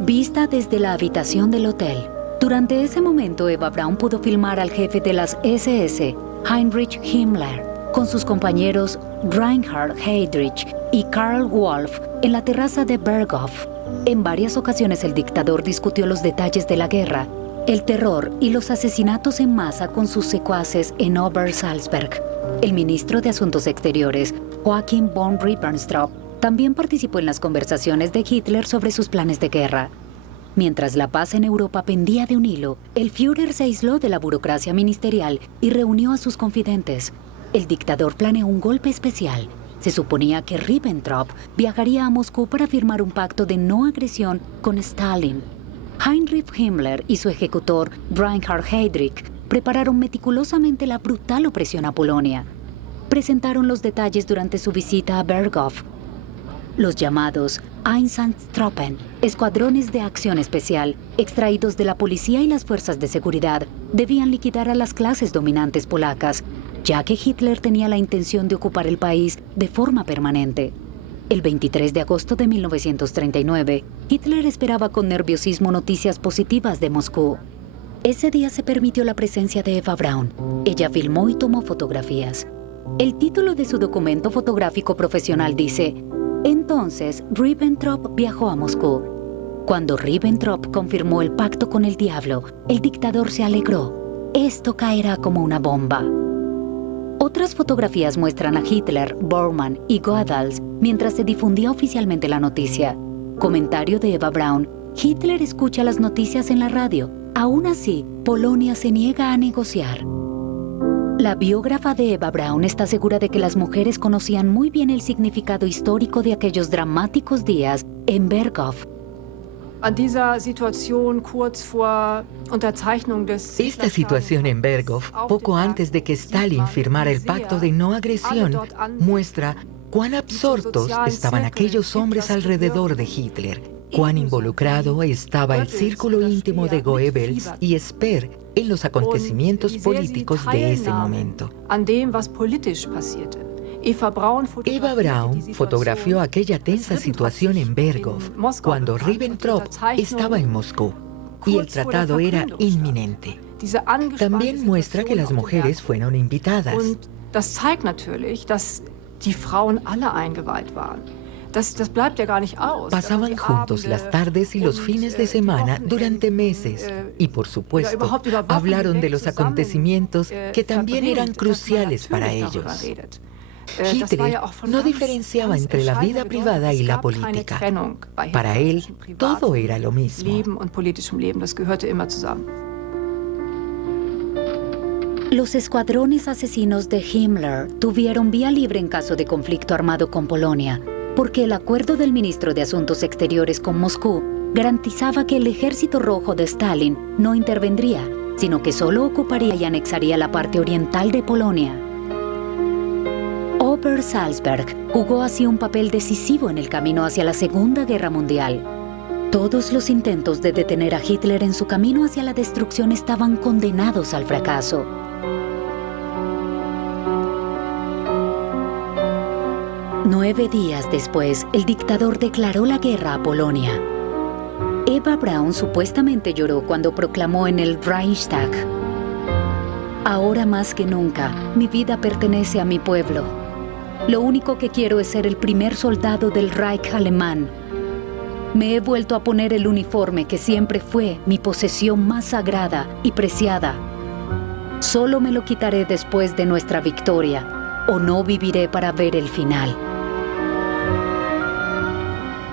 vista desde la habitación del hotel. Durante ese momento, Eva Braun pudo filmar al jefe de las SS, Heinrich Himmler, con sus compañeros Reinhard Heydrich y Karl Wolf en la terraza de Berghof. En varias ocasiones el dictador discutió los detalles de la guerra, el terror y los asesinatos en masa con sus secuaces en Obersalzberg. El ministro de Asuntos Exteriores, Joachim von Ribbentrop, también participó en las conversaciones de Hitler sobre sus planes de guerra. Mientras la paz en Europa pendía de un hilo, el Führer se aisló de la burocracia ministerial y reunió a sus confidentes. El dictador planeó un golpe especial. Se suponía que Ribbentrop viajaría a Moscú para firmar un pacto de no agresión con Stalin. Heinrich Himmler y su ejecutor, Reinhard Heydrich, prepararon meticulosamente la brutal opresión a Polonia. Presentaron los detalles durante su visita a Berghof. Los llamados Einsatztruppen, escuadrones de acción especial, extraídos de la policía y las fuerzas de seguridad, debían liquidar a las clases dominantes polacas, ya que Hitler tenía la intención de ocupar el país de forma permanente. El 23 de agosto de 1939, Hitler esperaba con nerviosismo noticias positivas de Moscú. Ese día se permitió la presencia de Eva Braun. Ella filmó y tomó fotografías. El título de su documento fotográfico profesional dice: Entonces, Ribbentrop viajó a Moscú. Cuando Ribbentrop confirmó el pacto con el diablo, el dictador se alegró. Esto caerá como una bomba. Otras fotografías muestran a Hitler, Bormann y Goebbels mientras se difundía oficialmente la noticia. Comentario de Eva Braun: Hitler escucha las noticias en la radio. Aún así, Polonia se niega a negociar. La biógrafa de Eva Braun está segura de que las mujeres conocían muy bien el significado histórico de aquellos dramáticos días en Berghof. Esta situación en Berghof, poco antes de que Stalin firmara el pacto de no agresión, muestra cuán absortos estaban aquellos hombres alrededor de Hitler, cuán involucrado estaba el círculo íntimo de Goebbels y Speer en los acontecimientos políticos de ese momento. Eva Braun fotografió aquella tensa situación en Berghof cuando Ribbentrop estaba en Moscú y el tratado era inminente. También muestra que las mujeres fueron invitadas. Pasaban juntos las tardes y los fines de semana durante meses y, por supuesto, hablaron de los acontecimientos que también eran cruciales para ellos. Hitler no diferenciaba entre la vida privada y la política. Para él, todo era lo mismo. Los escuadrones asesinos de Himmler tuvieron vía libre en caso de conflicto armado con Polonia, porque el acuerdo del ministro de Asuntos Exteriores con Moscú garantizaba que el Ejército Rojo de Stalin no intervendría, sino que solo ocuparía y anexaría la parte oriental de Polonia. Obersalzberg jugó así un papel decisivo en el camino hacia la Segunda Guerra Mundial. Todos los intentos de detener a Hitler en su camino hacia la destrucción estaban condenados al fracaso. Nueve días después, el dictador declaró la guerra a Polonia. Eva Braun supuestamente lloró cuando proclamó en el Reichstag: Ahora más que nunca, mi vida pertenece a mi pueblo. Lo único que quiero es ser el primer soldado del Reich alemán. Me he vuelto a poner el uniforme que siempre fue mi posesión más sagrada y preciada. Solo me lo quitaré después de nuestra victoria, o no viviré para ver el final.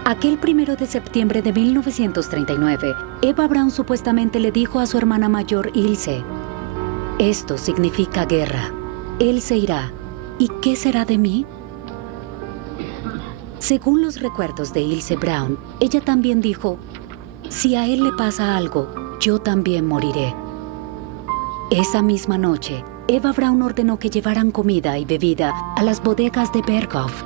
Aquel 1 de septiembre de 1939, Eva Braun supuestamente le dijo a su hermana mayor Ilse: Esto significa guerra. Él se irá. ¿Y qué será de mí? Según los recuerdos de Ilse Braun, ella también dijo: Si a él le pasa algo, yo también moriré. Esa misma noche, Eva Braun ordenó que llevaran comida y bebida a las bodegas de Berghof.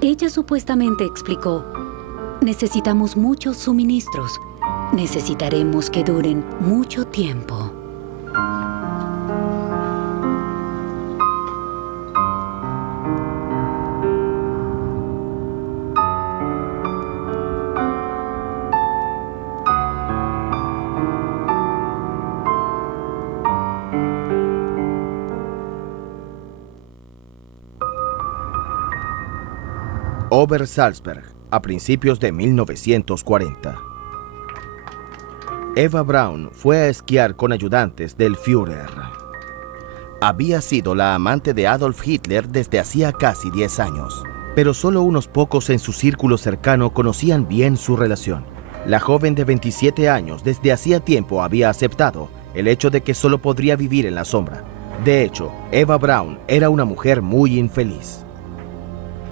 Ella supuestamente explicó: Necesitamos muchos suministros. Necesitaremos que duren mucho tiempo. Obersalzberg, a principios de 1940. Eva Braun fue a esquiar con ayudantes del Führer. Había sido la amante de Adolf Hitler desde hacía casi 10 años, pero solo unos pocos en su círculo cercano conocían bien su relación. La joven de 27 años desde hacía tiempo había aceptado el hecho de que solo podría vivir en la sombra. De hecho, Eva Braun era una mujer muy infeliz.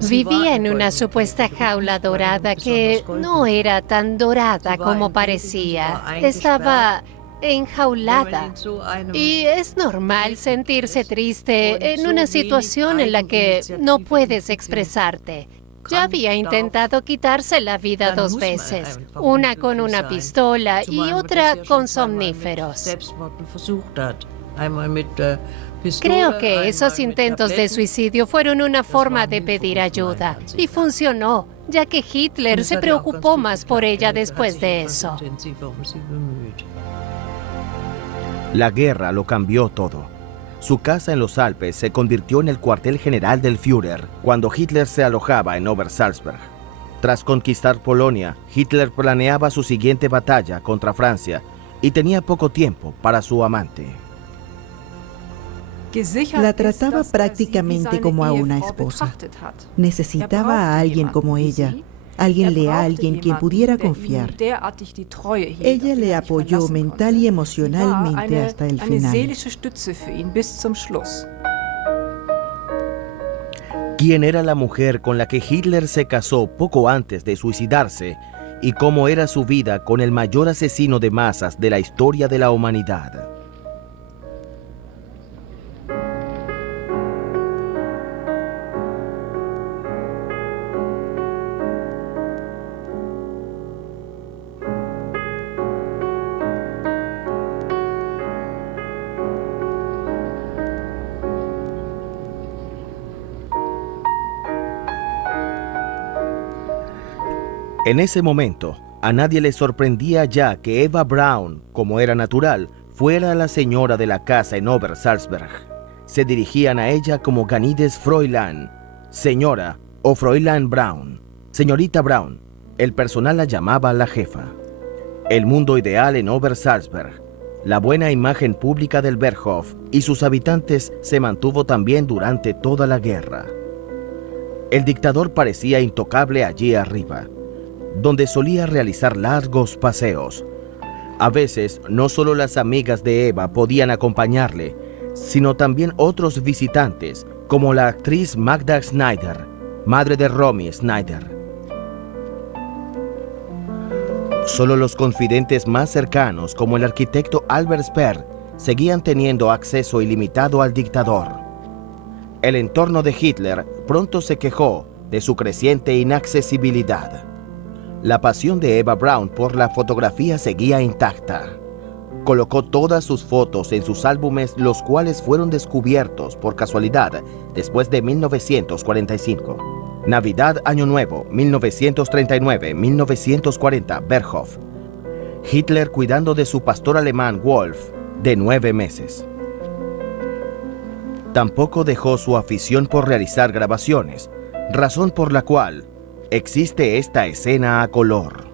Vivía en una supuesta jaula dorada que no era tan dorada como parecía. Estaba enjaulada. Y es normal sentirse triste en una situación en la que no puedes expresarte. Ya había intentado quitarse la vida 2 veces, una con una pistola y otra con somníferos. Creo que esos intentos de suicidio fueron una forma de pedir ayuda y funcionó, ya que Hitler se preocupó más por ella después de eso. La guerra lo cambió todo. Su casa en los Alpes se convirtió en el cuartel general del Führer cuando Hitler se alojaba en Obersalzberg. Tras conquistar Polonia, Hitler planeaba su siguiente batalla contra Francia y tenía poco tiempo para su amante. La trataba prácticamente como a una esposa. Necesitaba a alguien como ella, alguien leal y en quien pudiera confiar. Ella le apoyó mental y emocionalmente hasta el final. ¿Quién era la mujer con la que Hitler se casó poco antes de suicidarse y cómo era su vida con el mayor asesino de masas de la historia de la humanidad? En ese momento, a nadie le sorprendía ya que Eva Braun, como era natural, fuera la señora de la casa en Obersalzberg. Se dirigían a ella como Ganides Fräulein, señora o Fräulein Braun, señorita Braun. El personal la llamaba la jefa. El mundo ideal en Obersalzberg, la buena imagen pública del Berghof y sus habitantes se mantuvo también durante toda la guerra. El dictador parecía intocable allí arriba, donde solía realizar largos paseos. A veces, no solo las amigas de Eva podían acompañarle, sino también otros visitantes, como la actriz Magda Schneider, madre de Romy Schneider. Solo los confidentes más cercanos, como el arquitecto Albert Speer, seguían teniendo acceso ilimitado al dictador. El entorno de Hitler pronto se quejó de su creciente inaccesibilidad. La pasión de Eva Braun por la fotografía seguía intacta. Colocó todas sus fotos en sus álbumes, los cuales fueron descubiertos por casualidad después de 1945. Navidad, Año Nuevo, 1939-1940, Berghof. Hitler cuidando de su pastor alemán Wolf, de 9 meses. Tampoco dejó su afición por realizar grabaciones, razón por la cual existe esta escena a color.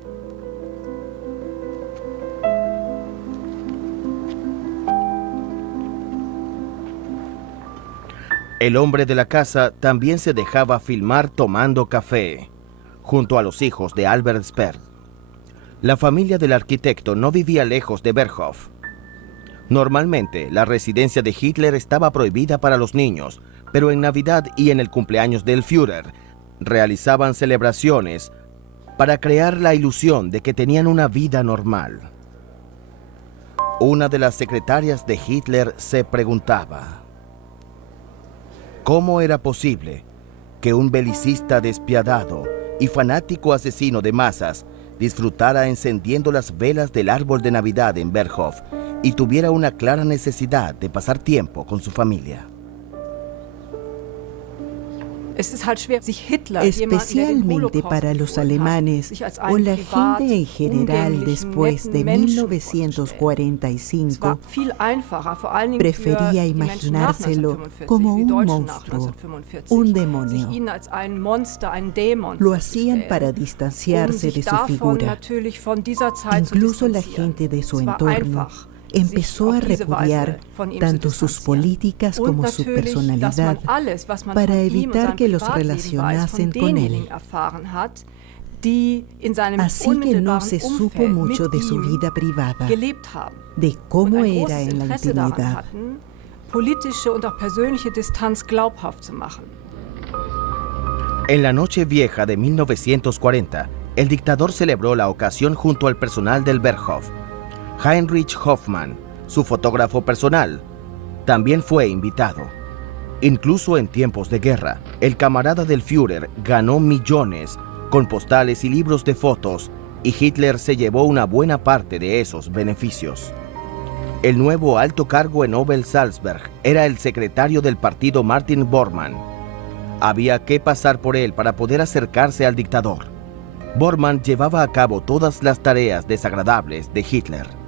El hombre de la casa también se dejaba filmar tomando café, junto a los hijos de Albert Speer. La familia del arquitecto no vivía lejos de Berghof. Normalmente, la residencia de Hitler estaba prohibida para los niños, pero en Navidad y en el cumpleaños del Führer, realizaban celebraciones para crear la ilusión de que tenían una vida normal. Una de las secretarias de Hitler se preguntaba: ¿cómo era posible que un belicista despiadado y fanático asesino de masas disfrutara encendiendo las velas del árbol de Navidad en Berghof y tuviera una clara necesidad de pasar tiempo con su familia? especialmente para los alemanes o la gente en general después de 1945, prefería imaginárselo como un monstruo, un demonio. Lo hacían para distanciarse de su figura. Incluso la gente de su entorno empezó a repudiar tanto sus políticas como su personalidad para evitar que los relacionasen con él. Así que no se supo mucho de su vida privada, de cómo era en la intimidad. En la Noche Vieja de 1940, el dictador celebró la ocasión junto al personal del Berghof. Heinrich Hoffmann, su fotógrafo personal, también fue invitado. Incluso en tiempos de guerra, el camarada del Führer ganó millones con postales y libros de fotos, y Hitler se llevó una buena parte de esos beneficios. El nuevo alto cargo en Ober-Salzberg era el secretario del partido Martin Bormann. Había que pasar por él para poder acercarse al dictador. Bormann llevaba a cabo todas las tareas desagradables de Hitler.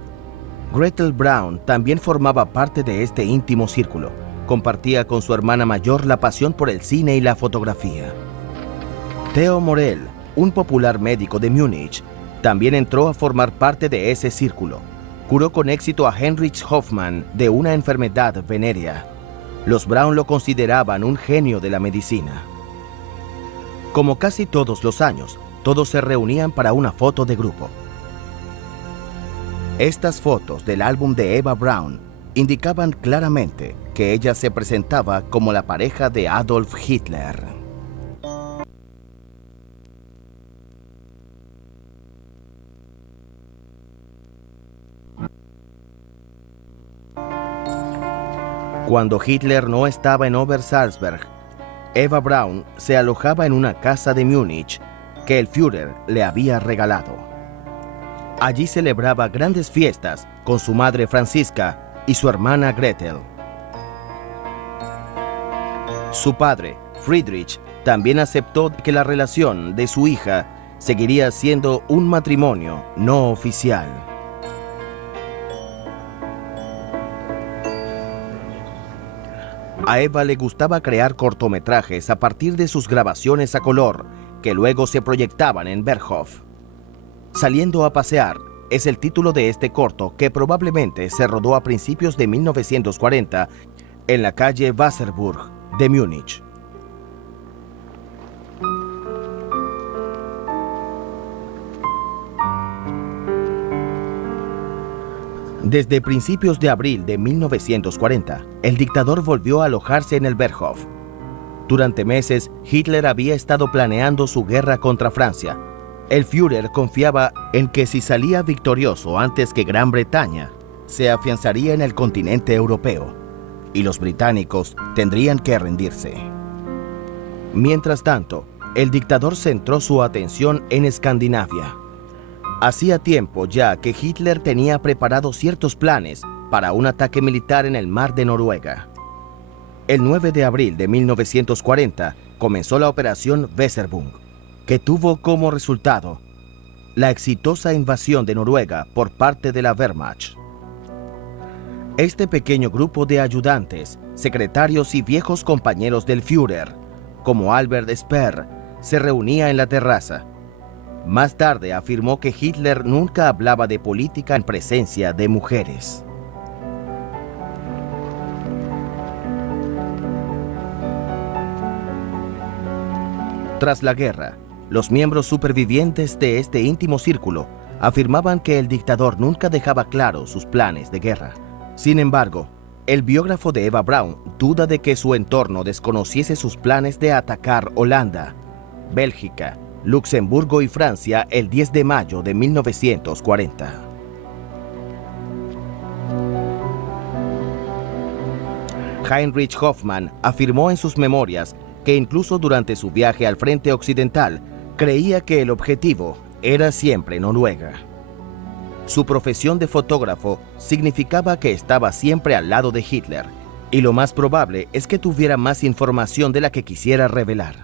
Gretel Braun también formaba parte de este íntimo círculo. Compartía con su hermana mayor la pasión por el cine y la fotografía. Theo Morell, un popular médico de Múnich, también entró a formar parte de ese círculo. Curó con éxito a Heinrich Hoffmann de una enfermedad venérea. Los Braun lo consideraban un genio de la medicina. Como casi todos los años, todos se reunían para una foto de grupo. Estas fotos del álbum de Eva Braun indicaban claramente que ella se presentaba como la pareja de Adolf Hitler. Cuando Hitler no estaba en Ober-Salzberg, Eva Braun se alojaba en una casa de Múnich que el Führer le había regalado. Allí celebraba grandes fiestas con su madre Franziska y su hermana Gretel. Su padre, Friedrich, también aceptó que la relación de su hija seguiría siendo un matrimonio no oficial. A Eva le gustaba crear cortometrajes a partir de sus grabaciones a color, que luego se proyectaban en Berghof. Saliendo a pasear es el título de este corto, que probablemente se rodó a principios de 1940 en la calle Wasserburg de Múnich. Desde principios de abril de 1940, el dictador volvió a alojarse en el Berghof. Durante meses, Hitler había estado planeando su guerra contra Francia. El Führer confiaba en que si salía victorioso antes que Gran Bretaña, se afianzaría en el continente europeo, y los británicos tendrían que rendirse. Mientras tanto, el dictador centró su atención en Escandinavia. Hacía tiempo ya que Hitler tenía preparados ciertos planes para un ataque militar en el mar de Noruega. El 9 de abril de 1940 comenzó la operación Weserübung, que tuvo como resultado la exitosa invasión de Noruega por parte de la Wehrmacht. Este pequeño grupo de ayudantes, secretarios y viejos compañeros del Führer, como Albert Speer, se reunía en la terraza. Más tarde afirmó que Hitler nunca hablaba de política en presencia de mujeres. Tras la guerra, los miembros supervivientes de este íntimo círculo afirmaban que el dictador nunca dejaba claro sus planes de guerra. Sin embargo, el biógrafo de Eva Braun duda de que su entorno desconociese sus planes de atacar Holanda, Bélgica, Luxemburgo y Francia el 10 de mayo de 1940. Heinrich Hoffmann afirmó en sus memorias que incluso durante su viaje al frente occidental, creía que el objetivo era siempre Noruega. Su profesión de fotógrafo significaba que estaba siempre al lado de Hitler Y lo más probable es que tuviera más información de la que quisiera revelar.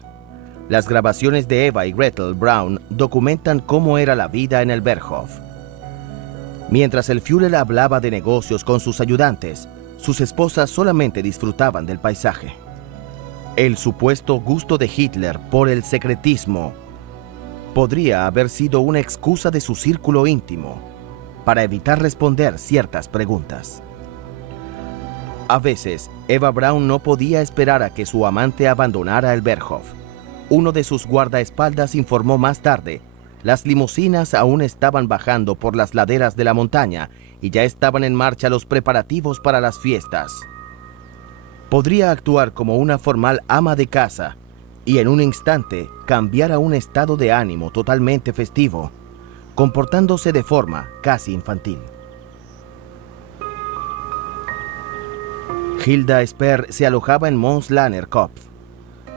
Las grabaciones de Eva y Gretel Braun documentan cómo era la vida en el Berghof. Mientras el Führer hablaba de negocios con sus ayudantes, sus esposas solamente disfrutaban del paisaje. El supuesto gusto de Hitler por el secretismo podría haber sido una excusa de su círculo íntimo para evitar responder ciertas preguntas. A veces, Eva Braun no podía esperar a que su amante abandonara el Berghof. Uno de sus guardaespaldas informó más tarde: las limusinas aún estaban bajando por las laderas de la montaña y ya estaban en marcha los preparativos para las fiestas. Podría actuar como una formal ama de casa y en un instante cambiar a un estado de ánimo totalmente festivo, comportándose de forma casi infantil. Hilda Speer se alojaba en Mons-Lanner-Kopf.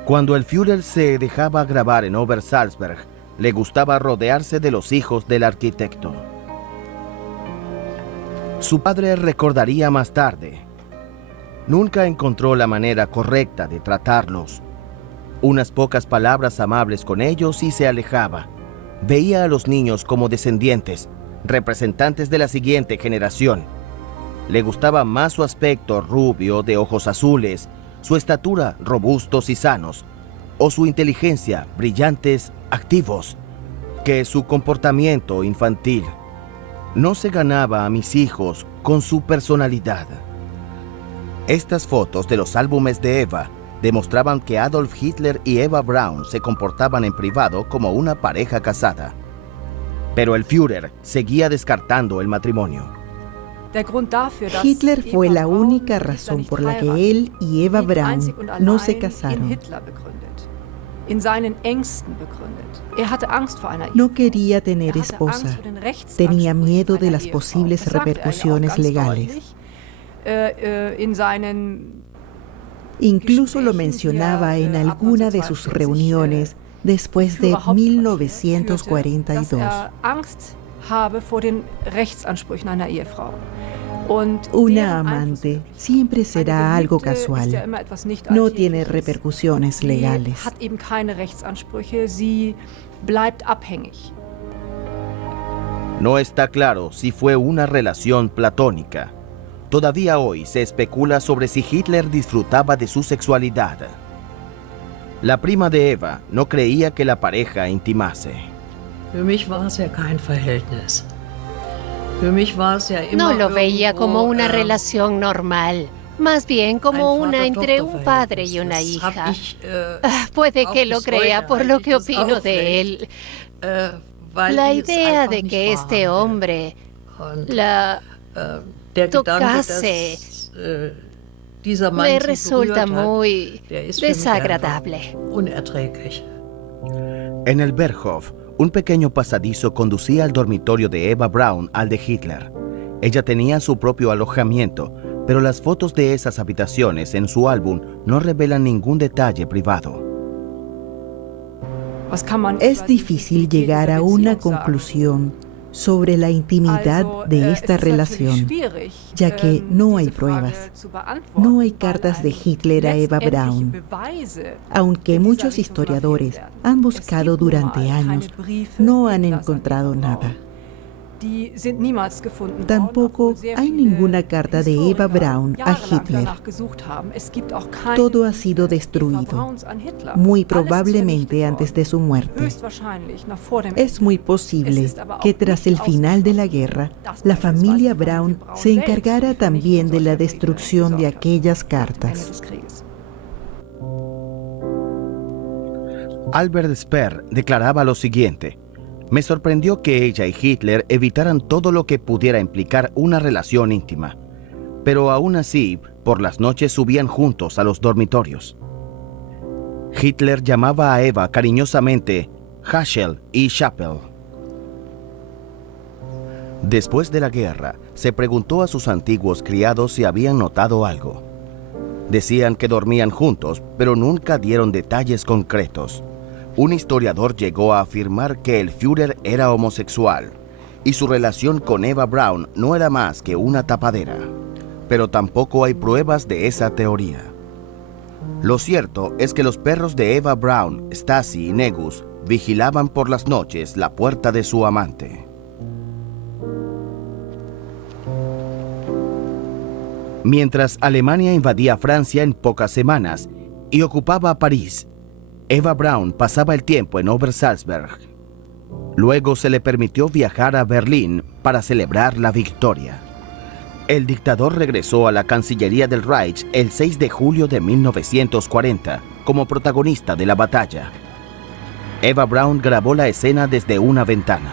Cuando el Führer se dejaba grabar en Obersalzberg, le gustaba rodearse de los hijos del arquitecto. Su padre recordaría más tarde: nunca encontró la manera correcta de tratarlos. Unas pocas palabras amables con ellos y se alejaba. Veía a los niños como descendientes, representantes de la siguiente generación. Le gustaba más su aspecto rubio de ojos azules, su estatura robustos y sanos, o su inteligencia brillantes, activos, que su comportamiento infantil. No se ganaba a mis hijos con su personalidad. Estas fotos de los álbumes de Eva demostraban que Adolf Hitler y Eva Braun se comportaban en privado como una pareja casada. Pero el Führer seguía descartando el matrimonio. Hitler fue la única razón por la que él y Eva Braun no se casaron. No quería tener esposa. Tenía miedo de las posibles repercusiones legales. Incluso lo mencionaba en alguna de sus reuniones después de 1942. Una amante siempre será algo casual. No tiene repercusiones legales. No está claro si fue una relación platónica. Todavía hoy se especula sobre si Hitler disfrutaba de su sexualidad. La prima de Eva no creía que la pareja intimase. No lo veía como una relación normal, más bien como una entre un padre y una hija. Puede que lo crea por lo que opino de él. La idea de que este hombre la tocase me resulta muy desagradable. En el Berghof, un pequeño pasadizo conducía al dormitorio de Eva Braun al de Hitler. Ella tenía su propio alojamiento, pero las fotos de esas habitaciones en su álbum no revelan ningún detalle privado. Es difícil llegar a una conclusión sobre la intimidad de esta relación, ya que no hay pruebas. No hay cartas de Hitler a Eva Braun. Aunque muchos historiadores han buscado durante años, no han encontrado nada. Tampoco hay ninguna carta de Eva Braun a Hitler. Todo ha sido destruido, muy probablemente antes de su muerte. Es muy posible que tras el final de la guerra, la familia Braun se encargara también de la destrucción de aquellas cartas. Albert Speer declaraba lo siguiente: me sorprendió que ella y Hitler evitaran todo lo que pudiera implicar una relación íntima, pero aún así, por las noches subían juntos a los dormitorios. Hitler llamaba a Eva cariñosamente Haschel y Chappell. Después de la guerra, se preguntó a sus antiguos criados si habían notado algo. Decían que dormían juntos, pero nunca dieron detalles concretos. Un historiador llegó a afirmar que el Führer era homosexual y su relación con Eva Braun no era más que una tapadera. pero tampoco hay pruebas de esa teoría. Lo cierto es que los perros de Eva Braun, Stasi y Negus vigilaban por las noches la puerta de su amante. Mientras Alemania invadía Francia en pocas semanas y ocupaba París, Eva Braun pasaba el tiempo en Obersalzberg. Luego se le permitió viajar a Berlín para celebrar la victoria. El dictador regresó a la Cancillería del Reich el 6 de julio de 1940 como protagonista de la batalla. Eva Braun grabó la escena desde una ventana.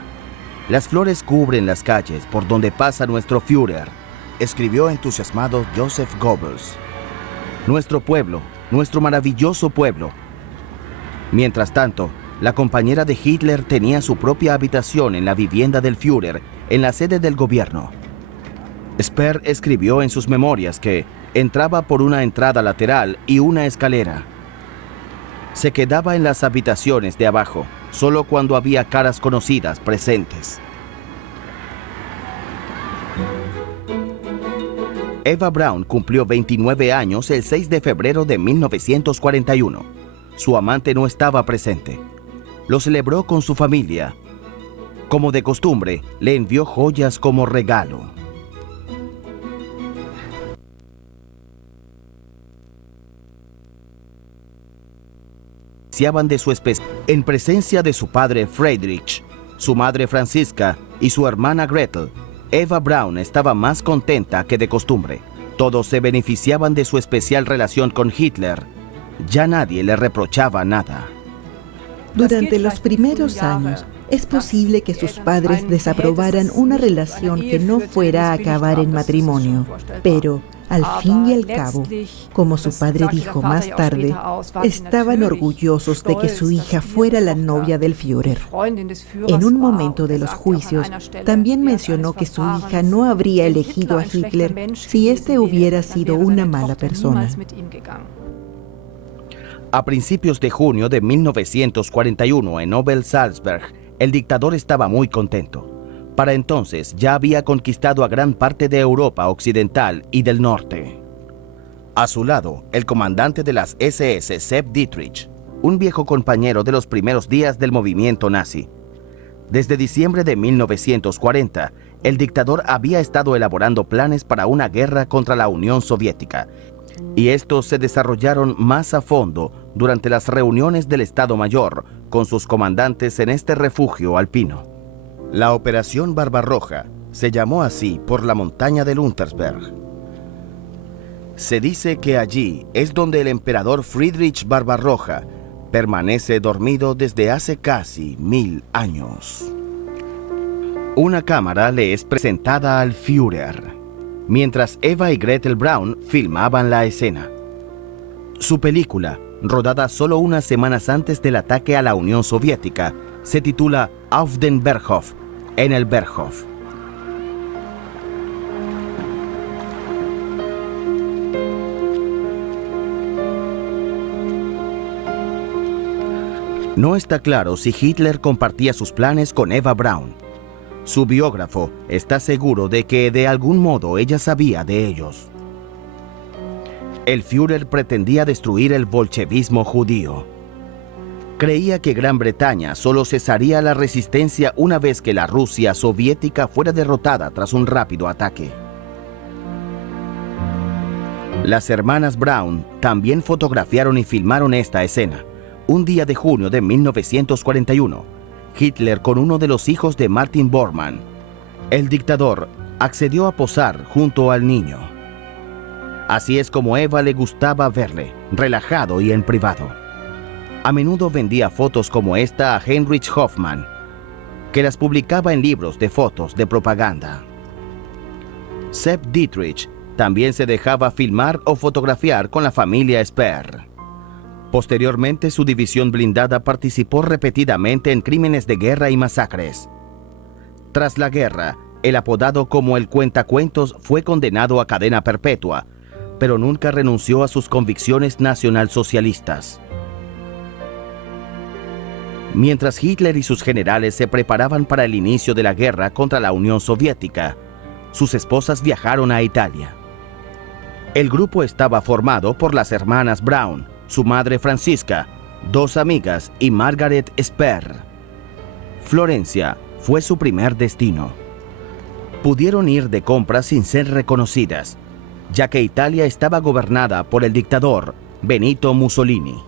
Las flores cubren las calles por donde pasa nuestro Führer, escribió entusiasmado Joseph Goebbels. Nuestro pueblo, nuestro maravilloso pueblo. Mientras tanto, la compañera de Hitler tenía su propia habitación en la vivienda del Führer, en la sede del gobierno. Speer escribió en sus memorias que entraba por una entrada lateral y una escalera. Se quedaba en las habitaciones de abajo, solo cuando había caras conocidas presentes. Eva Braun cumplió 29 años el 6 de febrero de 1941. Su amante no estaba presente. Lo celebró con su familia. Como de costumbre, le envió joyas como regalo. De su especie en presencia de su padre Friedrich, su madre Franziska y su hermana Gretel. Eva Braun estaba más contenta que de costumbre. Todos se beneficiaban de su especial relación con Hitler. Ya nadie le reprochaba nada. Durante los primeros años, es posible que sus padres desaprobaran una relación que no fuera a acabar en matrimonio, pero al fin y al cabo, como su padre dijo más tarde, estaban orgullosos de que su hija fuera la novia del Führer. En un momento de los juicios, también mencionó que su hija no habría elegido a Hitler si éste hubiera sido una mala persona. A principios de junio de 1941, en Obersalzberg, el dictador estaba muy contento. Para entonces ya había conquistado a gran parte de Europa occidental y del norte. A su lado, el comandante de las SS, Sepp Dietrich, un viejo compañero de los primeros días del movimiento nazi. Desde diciembre de 1940, el dictador había estado elaborando planes para una guerra contra la Unión Soviética, y estos se desarrollaron más a fondo durante las reuniones del Estado Mayor con sus comandantes en este refugio alpino. La Operación Barbarroja se llamó así por la montaña del Untersberg. Se dice que allí es donde el emperador Friedrich Barbarroja permanece dormido desde hace casi 1000 años. Una cámara le es presentada al Führer, mientras Eva y Gretel Braun filmaban la escena. Su película, rodada solo unas semanas antes del ataque a la Unión Soviética, se titula Auf den Berghof, en el Berghof. No está claro si Hitler compartía sus planes con Eva Braun. Su biógrafo está seguro de que de algún modo ella sabía de ellos. El Führer pretendía destruir el bolchevismo judío. Creía que Gran Bretaña solo cesaría la resistencia una vez que la Rusia soviética fuera derrotada tras un rápido ataque. Las hermanas Braun también fotografiaron y filmaron esta escena. Un día de junio de 1941, Hitler con uno de los hijos de Martin Bormann. El dictador accedió a posar junto al niño. Así es como Eva le gustaba verle, relajado y en privado. A menudo vendía fotos como esta a Heinrich Hoffmann, que las publicaba en libros de fotos de propaganda. Sepp Dietrich también se dejaba filmar o fotografiar con la familia Speer. Posteriormente, su división blindada participó repetidamente en crímenes de guerra y masacres. Tras la guerra, el apodado como el cuentacuentos fue condenado a cadena perpetua, pero nunca renunció a sus convicciones nacionalsocialistas. Mientras Hitler y sus generales se preparaban para el inicio de la guerra contra la Unión Soviética, sus esposas viajaron a Italia. El grupo estaba formado por las hermanas Braun, su madre Francisca, 2 amigas y Margaret Sperr. Florencia fue su primer destino. Pudieron ir de compras sin ser reconocidas, ya que Italia estaba gobernada por el dictador Benito Mussolini.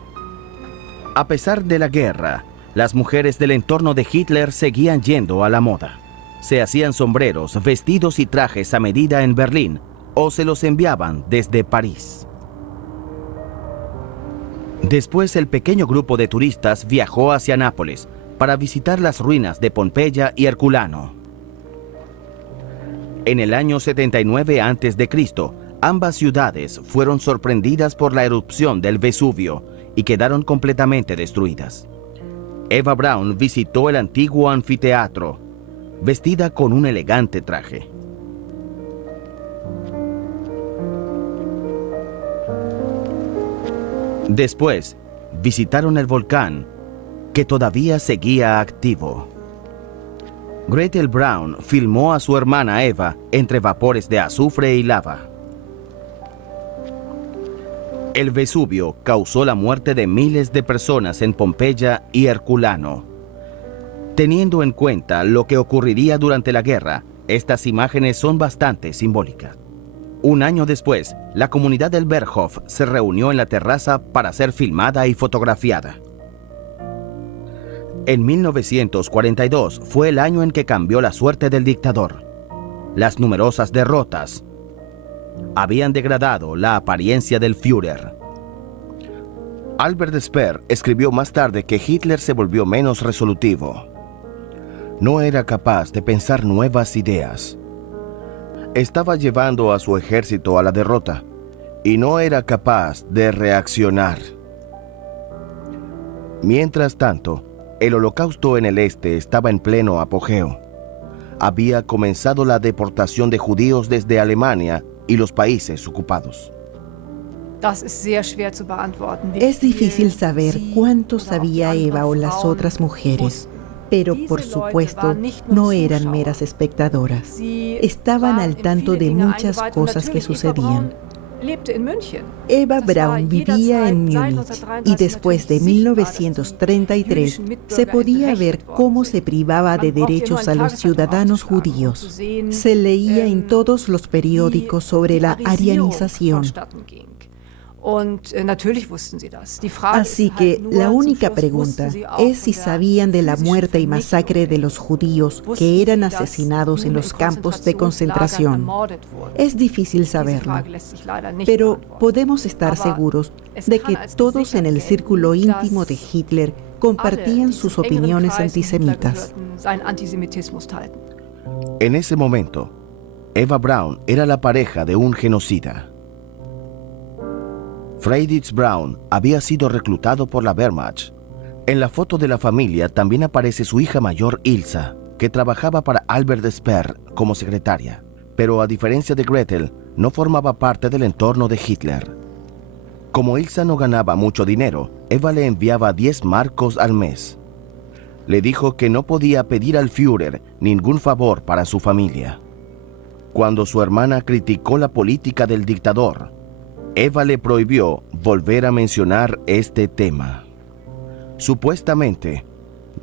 A pesar de la guerra, las mujeres del entorno de Hitler seguían yendo a la moda. Se hacían sombreros, vestidos y trajes a medida en Berlín o se los enviaban desde París. Después el pequeño grupo de turistas viajó hacia Nápoles para visitar las ruinas de Pompeya y Herculano. En el año 79 a.C., ambas ciudades fueron sorprendidas por la erupción del Vesubio y quedaron completamente destruidas. Eva Braun visitó el antiguo anfiteatro, vestida con un elegante traje. Después, visitaron el volcán, que todavía seguía activo. Gretel Braun filmó a su hermana Eva entre vapores de azufre y lava. El Vesubio causó la muerte de miles de personas en Pompeya y Herculano. Teniendo en cuenta lo que ocurriría durante la guerra, estas imágenes son bastante simbólicas. Un año después, la comunidad del Berghof se reunió en la terraza para ser filmada y fotografiada. En 1942 fue el año en que cambió la suerte del dictador. Las numerosas derrotas habían degradado la apariencia del Führer. Albert Speer escribió más tarde que Hitler se volvió menos resolutivo. No era capaz de pensar nuevas ideas. Estaba llevando a su ejército a la derrota y no era capaz de reaccionar. Mientras tanto, el Holocausto en el este estaba en pleno apogeo. Había comenzado la deportación de judíos desde Alemania y los países ocupados. Es difícil saber cuánto sabía Eva o las otras mujeres, pero por supuesto no eran meras espectadoras. Estaban al tanto de muchas cosas que sucedían. Eva Braun vivía en Múnich y después de 1933 se podía ver cómo se privaba de derechos a los ciudadanos judíos. Se leía en todos los periódicos sobre la arianización. Así que la única pregunta es si sabían de la muerte y masacre de los judíos que eran asesinados en los campos de concentración. Es difícil saberlo, pero podemos estar seguros de que todos en el círculo íntimo de Hitler compartían sus opiniones antisemitas. En ese momento, Eva Braun era la pareja de un genocida. Friedrich Braun había sido reclutado por la Wehrmacht. En la foto de la familia también aparece su hija mayor Ilsa, que trabajaba para Albert Speer como secretaria. Pero a diferencia de Gretel, no formaba parte del entorno de Hitler. Como Ilsa no ganaba mucho dinero, Eva le enviaba 10 marcos al mes. Le dijo que no podía pedir al Führer ningún favor para su familia. Cuando su hermana criticó la política del dictador, Eva le prohibió volver a mencionar este tema. Supuestamente,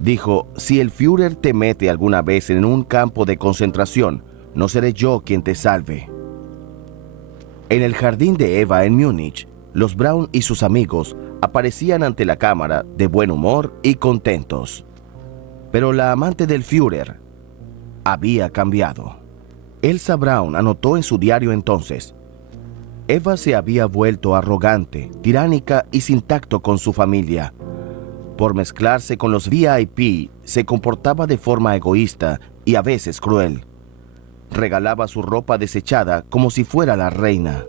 dijo, si el Führer te mete alguna vez en un campo de concentración, no seré yo quien te salve. En el jardín de Eva en Múnich, los Braun y sus amigos aparecían ante la cámara de buen humor y contentos. Pero la amante del Führer había cambiado. Elsa Braun anotó en su diario entonces: Eva se había vuelto arrogante, tiránica y sin tacto con su familia. Por mezclarse con los VIP, se comportaba de forma egoísta y a veces cruel. Regalaba su ropa desechada como si fuera la reina.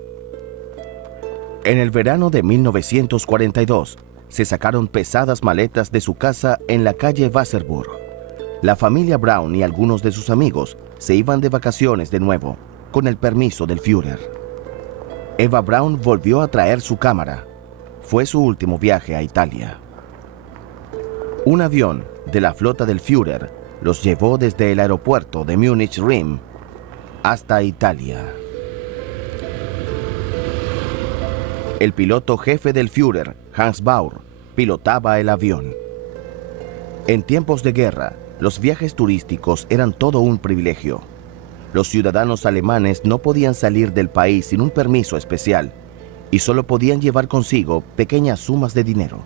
En el verano de 1942, se sacaron pesadas maletas de su casa en la calle Wasserburg. La familia Braun y algunos de sus amigos se iban de vacaciones de nuevo, con el permiso del Führer. Eva Braun volvió a traer su cámara. Fue su último viaje a Italia. Un avión de la flota del Führer los llevó desde el aeropuerto de Múnich-Riem hasta Italia. El piloto jefe del Führer, Hans Baur, pilotaba el avión. En tiempos de guerra, los viajes turísticos eran todo un privilegio. Los ciudadanos alemanes no podían salir del país sin un permiso especial y solo podían llevar consigo pequeñas sumas de dinero.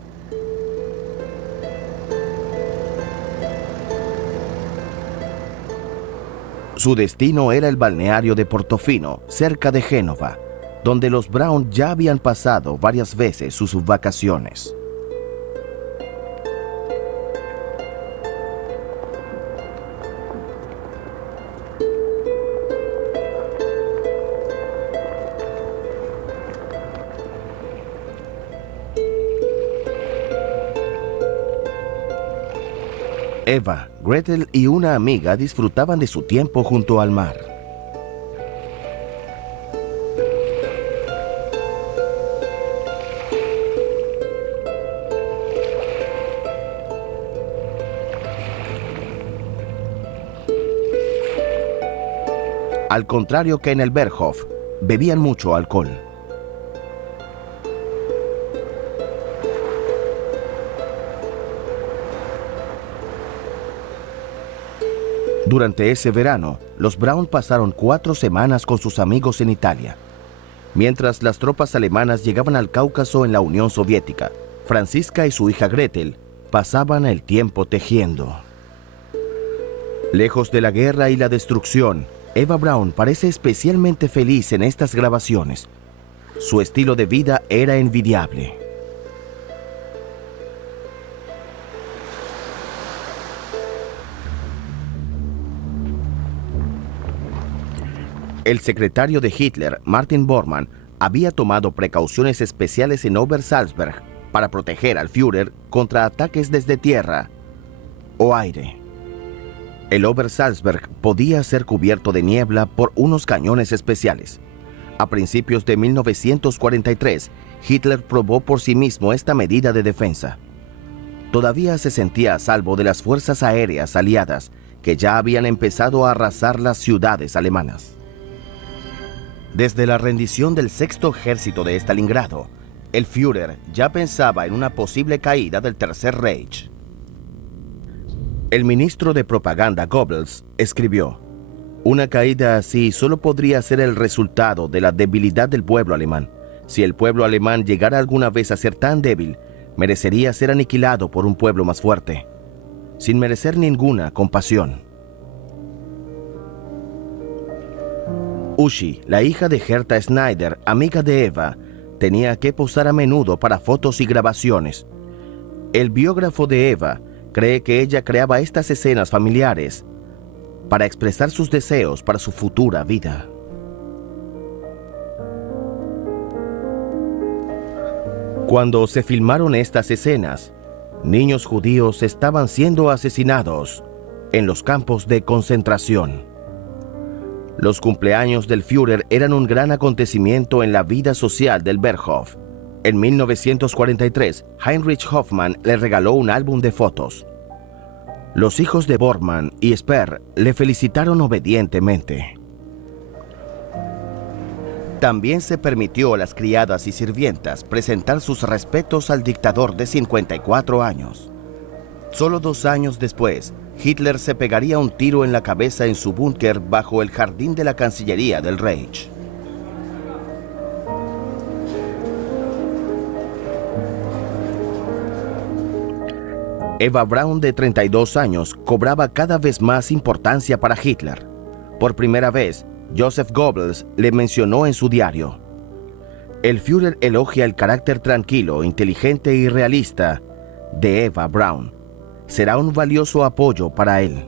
Su destino era el balneario de Portofino, cerca de Génova, donde los Braun ya habían pasado varias veces sus vacaciones. Eva, Gretel y una amiga disfrutaban de su tiempo junto al mar. Al contrario que en el Berghof, bebían mucho alcohol. Durante ese verano, los Braun pasaron 4 semanas con sus amigos en Italia. Mientras las tropas alemanas llegaban al Cáucaso en la Unión Soviética, Franziska y su hija Gretel pasaban el tiempo tejiendo. Lejos de la guerra y la destrucción, Eva Braun parece especialmente feliz en estas grabaciones. Su estilo de vida era envidiable. El secretario de Hitler, Martin Bormann, había tomado precauciones especiales en Obersalzberg para proteger al Führer contra ataques desde tierra o aire. El Obersalzberg podía ser cubierto de niebla por unos cañones especiales. A principios de 1943, Hitler probó por sí mismo esta medida de defensa. Todavía se sentía a salvo de las fuerzas aéreas aliadas que ya habían empezado a arrasar las ciudades alemanas. Desde la rendición del Sexto Ejército de Stalingrado, el Führer ya pensaba en una posible caída del Tercer Reich. El ministro de propaganda Goebbels escribió: "Una caída así solo podría ser el resultado de la debilidad del pueblo alemán. Si el pueblo alemán llegara alguna vez a ser tan débil, merecería ser aniquilado por un pueblo más fuerte, sin merecer ninguna compasión". Uschi, la hija de Hertha Schneider, amiga de Eva, tenía que posar a menudo para fotos y grabaciones. El biógrafo de Eva cree que ella creaba estas escenas familiares para expresar sus deseos para su futura vida. Cuando se filmaron estas escenas, niños judíos estaban siendo asesinados en los campos de concentración. Los cumpleaños del Führer eran un gran acontecimiento en la vida social del Berghof. En 1943, Heinrich Hoffmann le regaló un álbum de fotos. Los hijos de Bormann y Speer le felicitaron obedientemente. También se permitió a las criadas y sirvientas presentar sus respetos al dictador de 54 años. Solo 2 años después, Hitler se pegaría un tiro en la cabeza en su búnker bajo el jardín de la Cancillería del Reich. Eva Braun, de 32 años, cobraba cada vez más importancia para Hitler. Por primera vez, Joseph Goebbels le mencionó en su diario: "El Führer elogia el carácter tranquilo, inteligente y realista de Eva Braun. Será un valioso apoyo para él".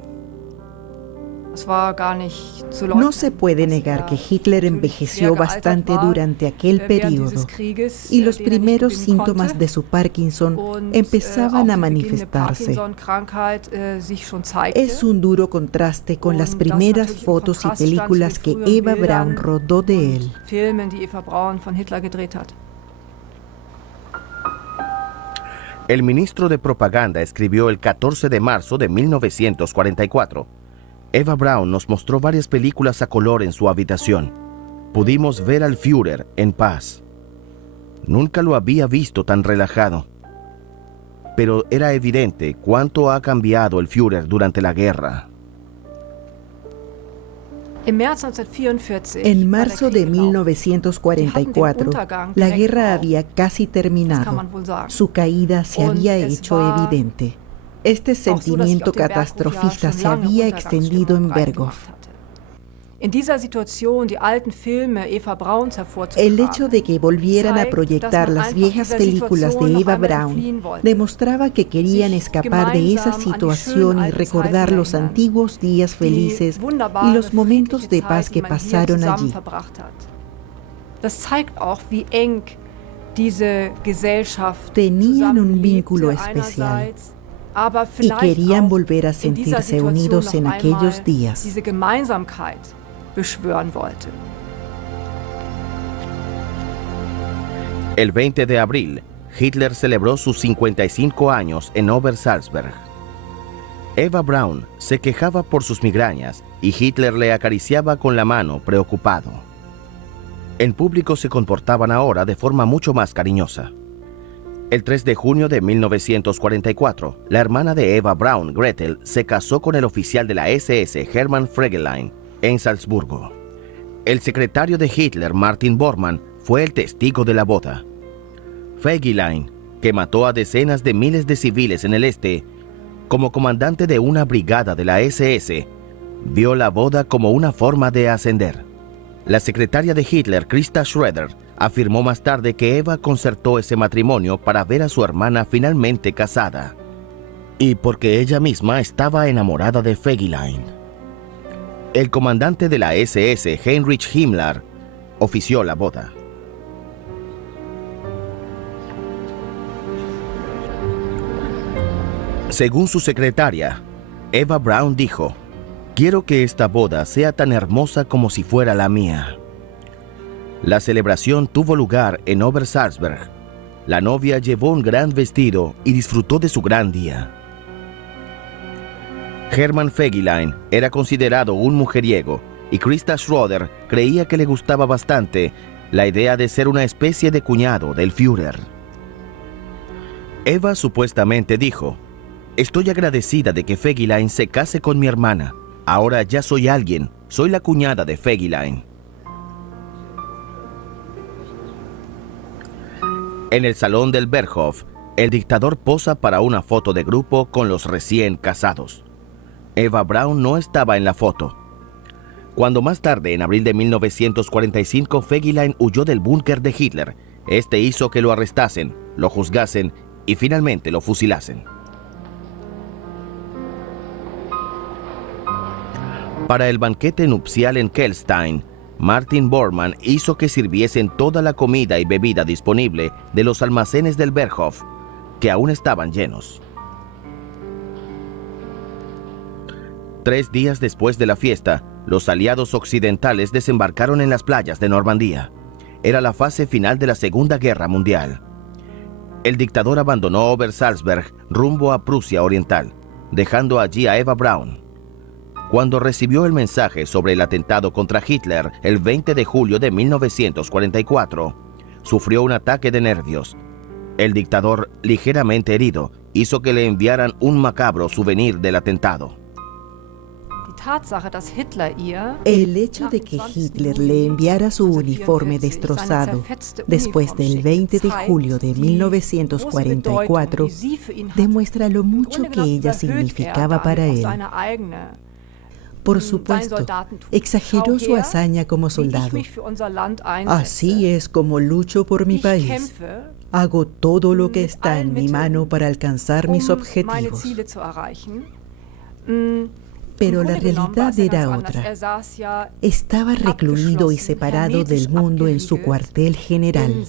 No se puede negar que Hitler envejeció bastante durante aquel periodo y los primeros síntomas de su Parkinson empezaban a manifestarse. Es un duro contraste con las primeras fotos y películas que Eva Braun rodó de él. El ministro de propaganda escribió el 14 de marzo de 1944: "Eva Braun nos mostró varias películas a color en su habitación. Pudimos ver al Führer en paz". Nunca lo había visto tan relajado. Pero era evidente cuánto ha cambiado el Führer durante la guerra. En marzo de 1944, la guerra había casi terminado. Su caída se había hecho evidente. Este sentimiento catastrofista se había extendido en Berghof. El hecho de que volvieran a proyectar las viejas películas de Eva Braun demostraba que querían escapar de esa situación y recordar los antiguos días felices y los momentos de paz que pasaron allí. Tenían un vínculo especial y querían volver a sentirse unidos en aquellos días. El 20 de abril, Hitler celebró sus 55 años en Obersalzberg. Eva Braun se quejaba por sus migrañas y Hitler le acariciaba con la mano, preocupado. En público se comportaban ahora de forma mucho más cariñosa. El 3 de junio de 1944, la hermana de Eva Braun, Gretel, se casó con el oficial de la SS, Hermann Fegelein, en Salzburgo. El secretario de Hitler, Martin Bormann, fue el testigo de la boda. Fegelein, que mató a decenas de miles de civiles en el este, como comandante de una brigada de la SS, vio la boda como una forma de ascender. La secretaria de Hitler, Christa Schroeder, afirmó más tarde que Eva concertó ese matrimonio para ver a su hermana finalmente casada, y porque ella misma estaba enamorada de Fegelein. El comandante de la SS, Heinrich Himmler, ofició la boda. Según su secretaria, Eva Braun dijo: «Quiero que esta boda sea tan hermosa como si fuera la mía». La celebración tuvo lugar en Obersalzberg. La novia llevó un gran vestido y disfrutó de su gran día. Hermann Fegelein era considerado un mujeriego y Christa Schroeder creía que le gustaba bastante la idea de ser una especie de cuñado del Führer. Eva supuestamente dijo: «Estoy agradecida de que Fegelein se case con mi hermana. Ahora ya soy alguien, soy la cuñada de Fegelein». En el salón del Berghof, el dictador posa para una foto de grupo con los recién casados. Eva Braun no estaba en la foto. Cuando más tarde, en abril de 1945, Fegelein huyó del búnker de Hitler, este hizo que lo arrestasen, lo juzgasen y finalmente lo fusilasen. Para el banquete nupcial en Kelstein, Martin Bormann hizo que sirviesen toda la comida y bebida disponible de los almacenes del Berghof, que aún estaban llenos. 3 días después de la fiesta, los aliados occidentales desembarcaron en las playas de Normandía. Era la fase final de la Segunda Guerra Mundial. El dictador abandonó Obersalzberg rumbo a Prusia Oriental, dejando allí a Eva Braun. Cuando recibió el mensaje sobre el atentado contra Hitler el 20 de julio de 1944, sufrió un ataque de nervios. El dictador, ligeramente herido, hizo que le enviaran un macabro souvenir del atentado. El hecho de que Hitler le enviara su uniforme destrozado después del 20 de julio de 1944 demuestra lo mucho que ella significaba para él. Por supuesto, exageró su hazaña como soldado. Así es como lucho por mi país. Hago todo lo que está en mi mano para alcanzar mis objetivos. Pero la realidad era otra. Estaba recluido y separado del mundo en su cuartel general.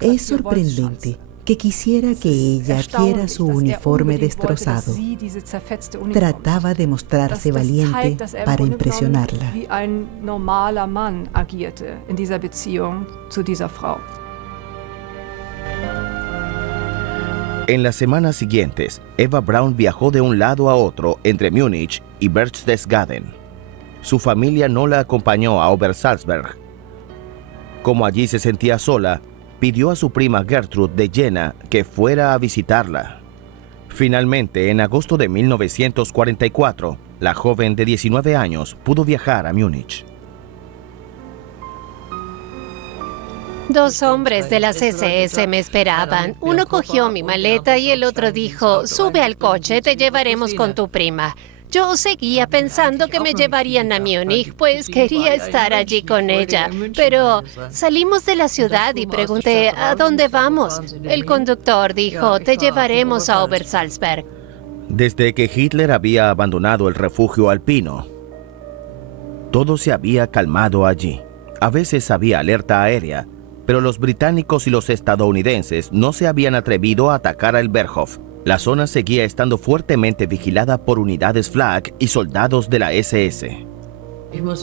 Es sorprendente que quisiera que ella adquiera su uniforme destrozado. Trataba de mostrarse valiente para impresionarla. En las semanas siguientes, Eva Braun viajó de un lado a otro entre Múnich y Berchtesgaden. Su familia no la acompañó a Obersalzberg. Como allí se sentía sola, pidió a su prima Gertrude de Jena que fuera a visitarla. Finalmente, en agosto de 1944, la joven de 19 años pudo viajar a Múnich. Dos hombres de las SS me esperaban. Uno cogió mi maleta y el otro dijo, sube al coche, te llevaremos con tu prima. Yo seguía pensando que me llevarían a Múnich, pues quería estar allí con ella. Pero salimos de la ciudad y pregunté, ¿a dónde vamos? El conductor dijo, te llevaremos a Obersalzberg. Desde que Hitler había abandonado el refugio alpino, todo se había calmado allí. A veces había alerta aérea, pero los británicos y los estadounidenses no se habían atrevido a atacar a Elberhof. La zona seguía estando fuertemente vigilada por unidades Flak y soldados de la SS.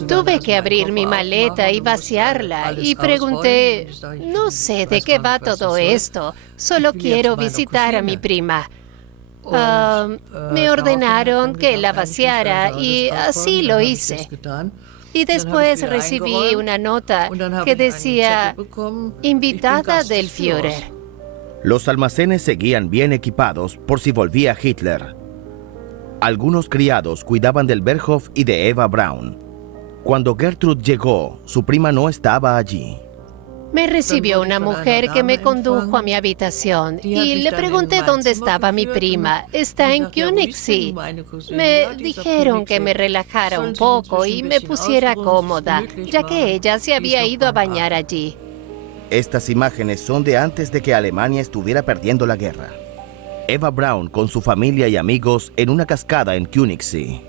Tuve que abrir mi maleta y vaciarla y pregunté, no sé de qué va todo esto, solo quiero visitar a mi prima. Me ordenaron que la vaciara y así lo hice. Y después recibí una nota que decía, invitada del Führer. Los almacenes seguían bien equipados por si volvía Hitler. Algunos criados cuidaban del Berghof y de Eva Braun. Cuando Gertrude llegó, su prima no estaba allí. Me recibió una mujer que me condujo a mi habitación y le pregunté dónde estaba mi prima. Está en Königssee. Me dijeron que me relajara un poco y me pusiera cómoda, ya que ella se había ido a bañar allí. Estas imágenes son de antes de que Alemania estuviera perdiendo la guerra. Eva Braun con su familia y amigos en una cascada en Königssee.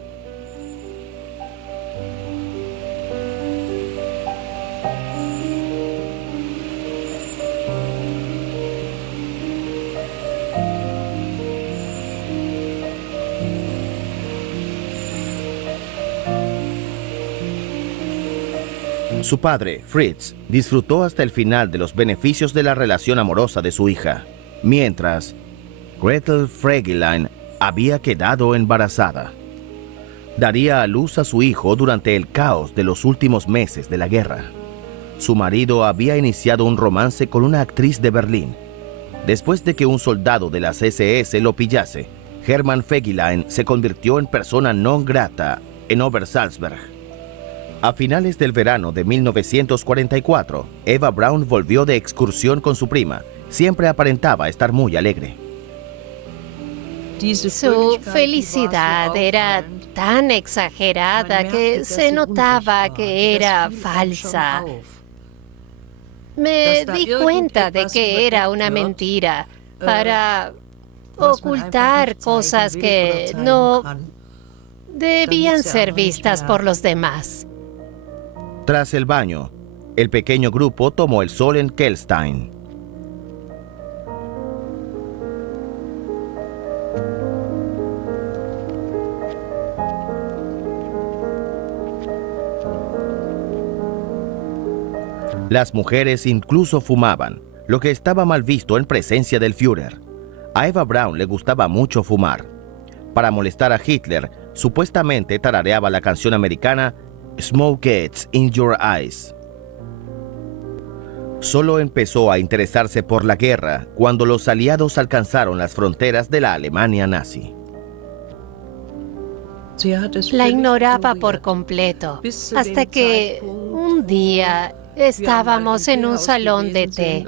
Su padre, Fritz, disfrutó hasta el final de los beneficios de la relación amorosa de su hija, mientras Gretel Fregelein había quedado embarazada. Daría a luz a su hijo durante el caos de los últimos meses de la guerra. Su marido había iniciado un romance con una actriz de Berlín. Después de que un soldado de las SS lo pillase, Hermann Fegelein se convirtió en persona non grata en Obersalzberg. A finales del verano de 1944, Eva Braun volvió de excursión con su prima. Siempre aparentaba estar muy alegre. Su felicidad era tan exagerada que se notaba que era falsa. Me di cuenta de que era una mentira para ocultar cosas que no debían ser vistas por los demás. Tras el baño, el pequeño grupo tomó el sol en Kelstein. Las mujeres incluso fumaban, lo que estaba mal visto en presencia del Führer. A Eva Braun le gustaba mucho fumar. Para molestar a Hitler, supuestamente tarareaba la canción americana Smoke Gets in Your Eyes. Solo empezó a interesarse por la guerra cuando los aliados alcanzaron las fronteras de la Alemania nazi. La ignoraba por completo, hasta que un día estábamos en un salón de té.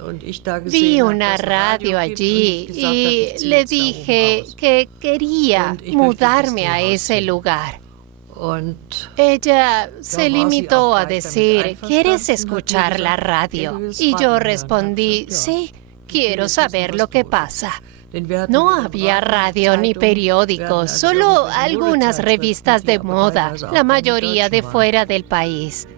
Vi una radio allí y le dije que quería mudarme a ese lugar. Ella se limitó a decir, ¿quieres escuchar la radio? Y yo respondí, sí, quiero saber lo que pasa. No había radio ni periódicos, solo algunas revistas de moda, la mayoría de fuera del país.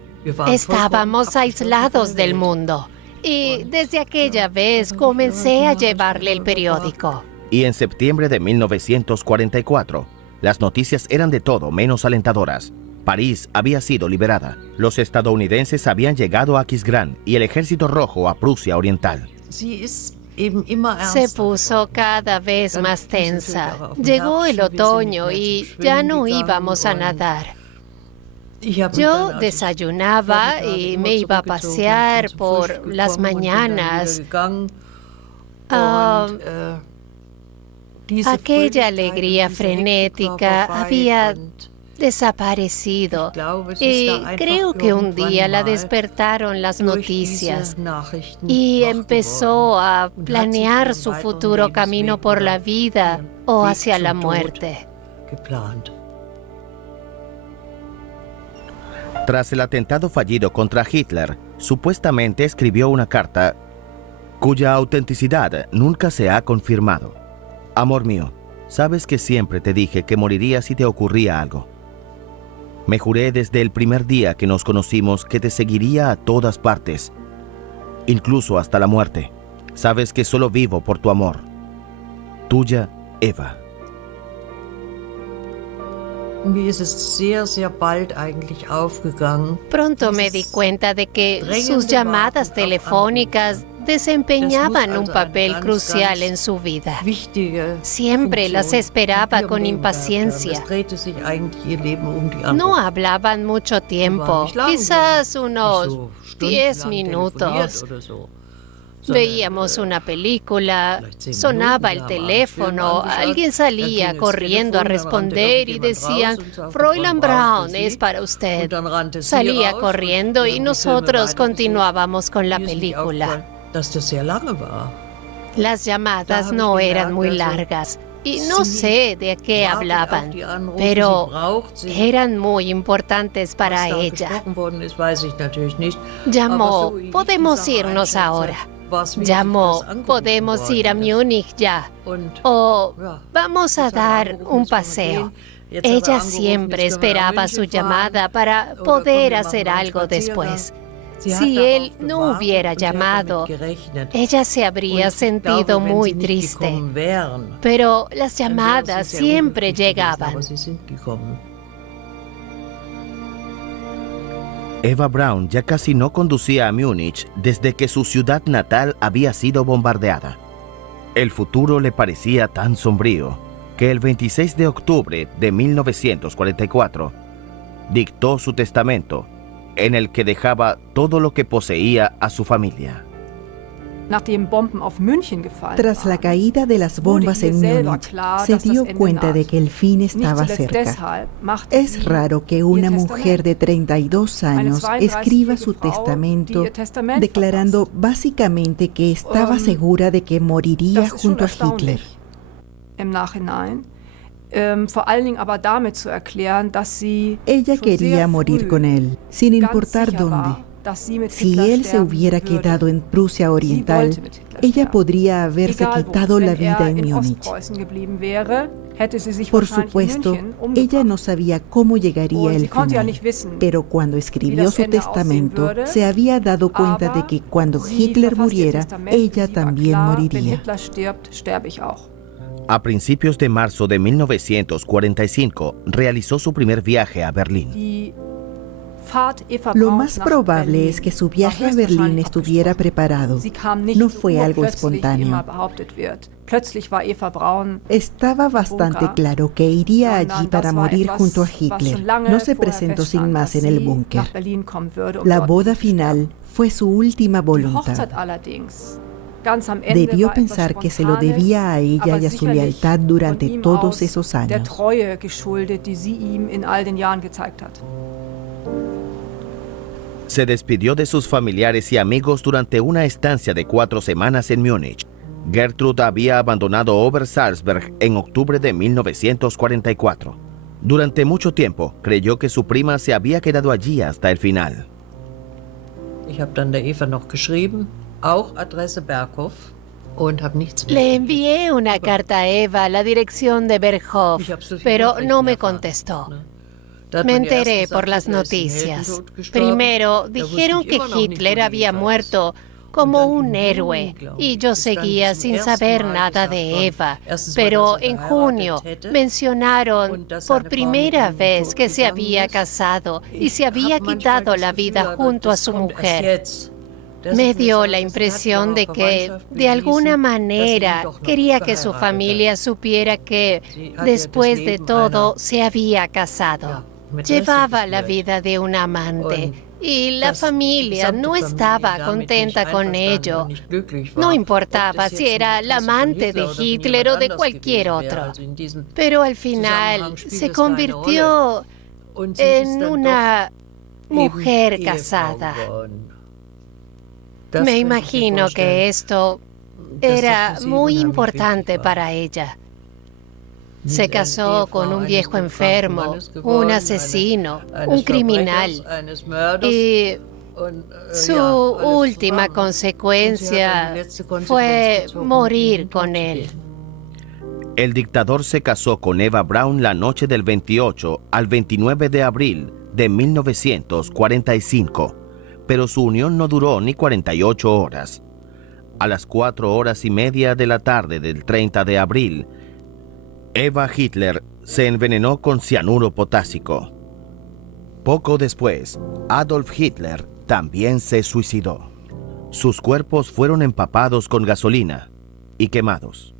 Estábamos aislados del mundo y desde aquella vez comencé a llevarle el periódico. Y en septiembre de 1944, las noticias eran de todo menos alentadoras. París había sido liberada. Los estadounidenses habían llegado a Aquisgrán y el Ejército Rojo a Prusia Oriental. Se puso cada vez más tensa. Llegó el otoño y ya no íbamos a nadar. Yo desayunaba y me iba a pasear por las mañanas. Aquella alegría frenética había desaparecido y creo que un día la despertaron las noticias y empezó a planear su futuro camino por la vida o hacia la muerte. Tras el atentado fallido contra Hitler, supuestamente escribió una carta cuya autenticidad nunca se ha confirmado. Amor mío, sabes que siempre te dije que moriría si te ocurría algo. Me juré desde el primer día que nos conocimos que te seguiría a todas partes, incluso hasta la muerte. Sabes que solo vivo por tu amor. Tuya, Eva. Pronto me di cuenta de que sus llamadas telefónicas desempeñaban un papel crucial en su vida. Siempre las esperaba con impaciencia. No hablaban mucho tiempo, quizás unos 10 minutos. Veíamos una película, sonaba el teléfono, alguien salía corriendo a responder y decían, Fräulein Braun, es para usted. Salía corriendo y nosotros continuábamos con la película. Las llamadas no eran muy largas y no sé de qué hablaban, pero eran muy importantes para ella. Llamó, podemos irnos ahora. Llamó, podemos ir a Múnich ya. O vamos a dar un paseo. Ella siempre esperaba su llamada para poder hacer algo después. Si él no hubiera llamado, ella se habría sentido muy triste. Pero las llamadas siempre llegaban. Eva Braun ya casi no conducía a Múnich desde que su ciudad natal había sido bombardeada. El futuro le parecía tan sombrío que el 26 de octubre de 1944 dictó su testamento, en el que dejaba todo lo que poseía a su familia. Tras la caída de las bombas en Múnich, se dio cuenta de que el fin estaba cerca. Es raro que una mujer de 32 años escriba su testamento declarando básicamente que estaba segura de que moriría junto a Hitler. Ella quería morir con él, sin importar dónde. Si él se hubiera quedado en Prusia Oriental, ella podría haberse quitado la vida en Múnich. Por supuesto, ella no sabía cómo llegaría el final, pero cuando escribió su testamento, se había dado cuenta de que cuando Hitler muriera, ella también moriría. A principios de marzo de 1945, realizó su primer viaje a Berlín. Lo más probable es que su viaje a Berlín estuviera preparado. No fue algo espontáneo. Estaba bastante claro que iría allí para morir junto a Hitler. No se presentó sin más en el búnker. La boda final fue su última voluntad. Debió pensar que se lo debía a ella y a su lealtad durante todos esos años. Se despidió de sus familiares y amigos durante una estancia de 4 semanas en Múnich. Gertrud había abandonado Obersalzberg en octubre de 1944. Durante mucho tiempo, creyó que su prima se había quedado allí hasta el final. Le envié una carta a Eva a la dirección de Berghof, pero no me contestó. Me enteré por las noticias. Primero, dijeron que Hitler había muerto como un héroe y yo seguía sin saber nada de Eva. Pero en junio mencionaron por primera vez que se había casado y se había quitado la vida junto a su mujer. Me dio la impresión de que, de alguna manera, quería que su familia supiera que, después de todo, se había casado. Llevaba la vida de un amante y la familia no estaba contenta con ello. No importaba si era el amante de Hitler o de cualquier otro. Pero al final se convirtió en una mujer casada. Me imagino que esto era muy importante para ella. Se casó con un viejo enfermo, un asesino, un criminal. Y su última consecuencia fue morir con él. El dictador se casó con Eva Braun la noche del 28 al 29 de abril de 1945, pero su unión no duró ni 48 horas. A las 4:30 de la tarde del 30 de abril, Eva Hitler se envenenó con cianuro potásico. Poco después, Adolf Hitler también se suicidó. Sus cuerpos fueron empapados con gasolina y quemados.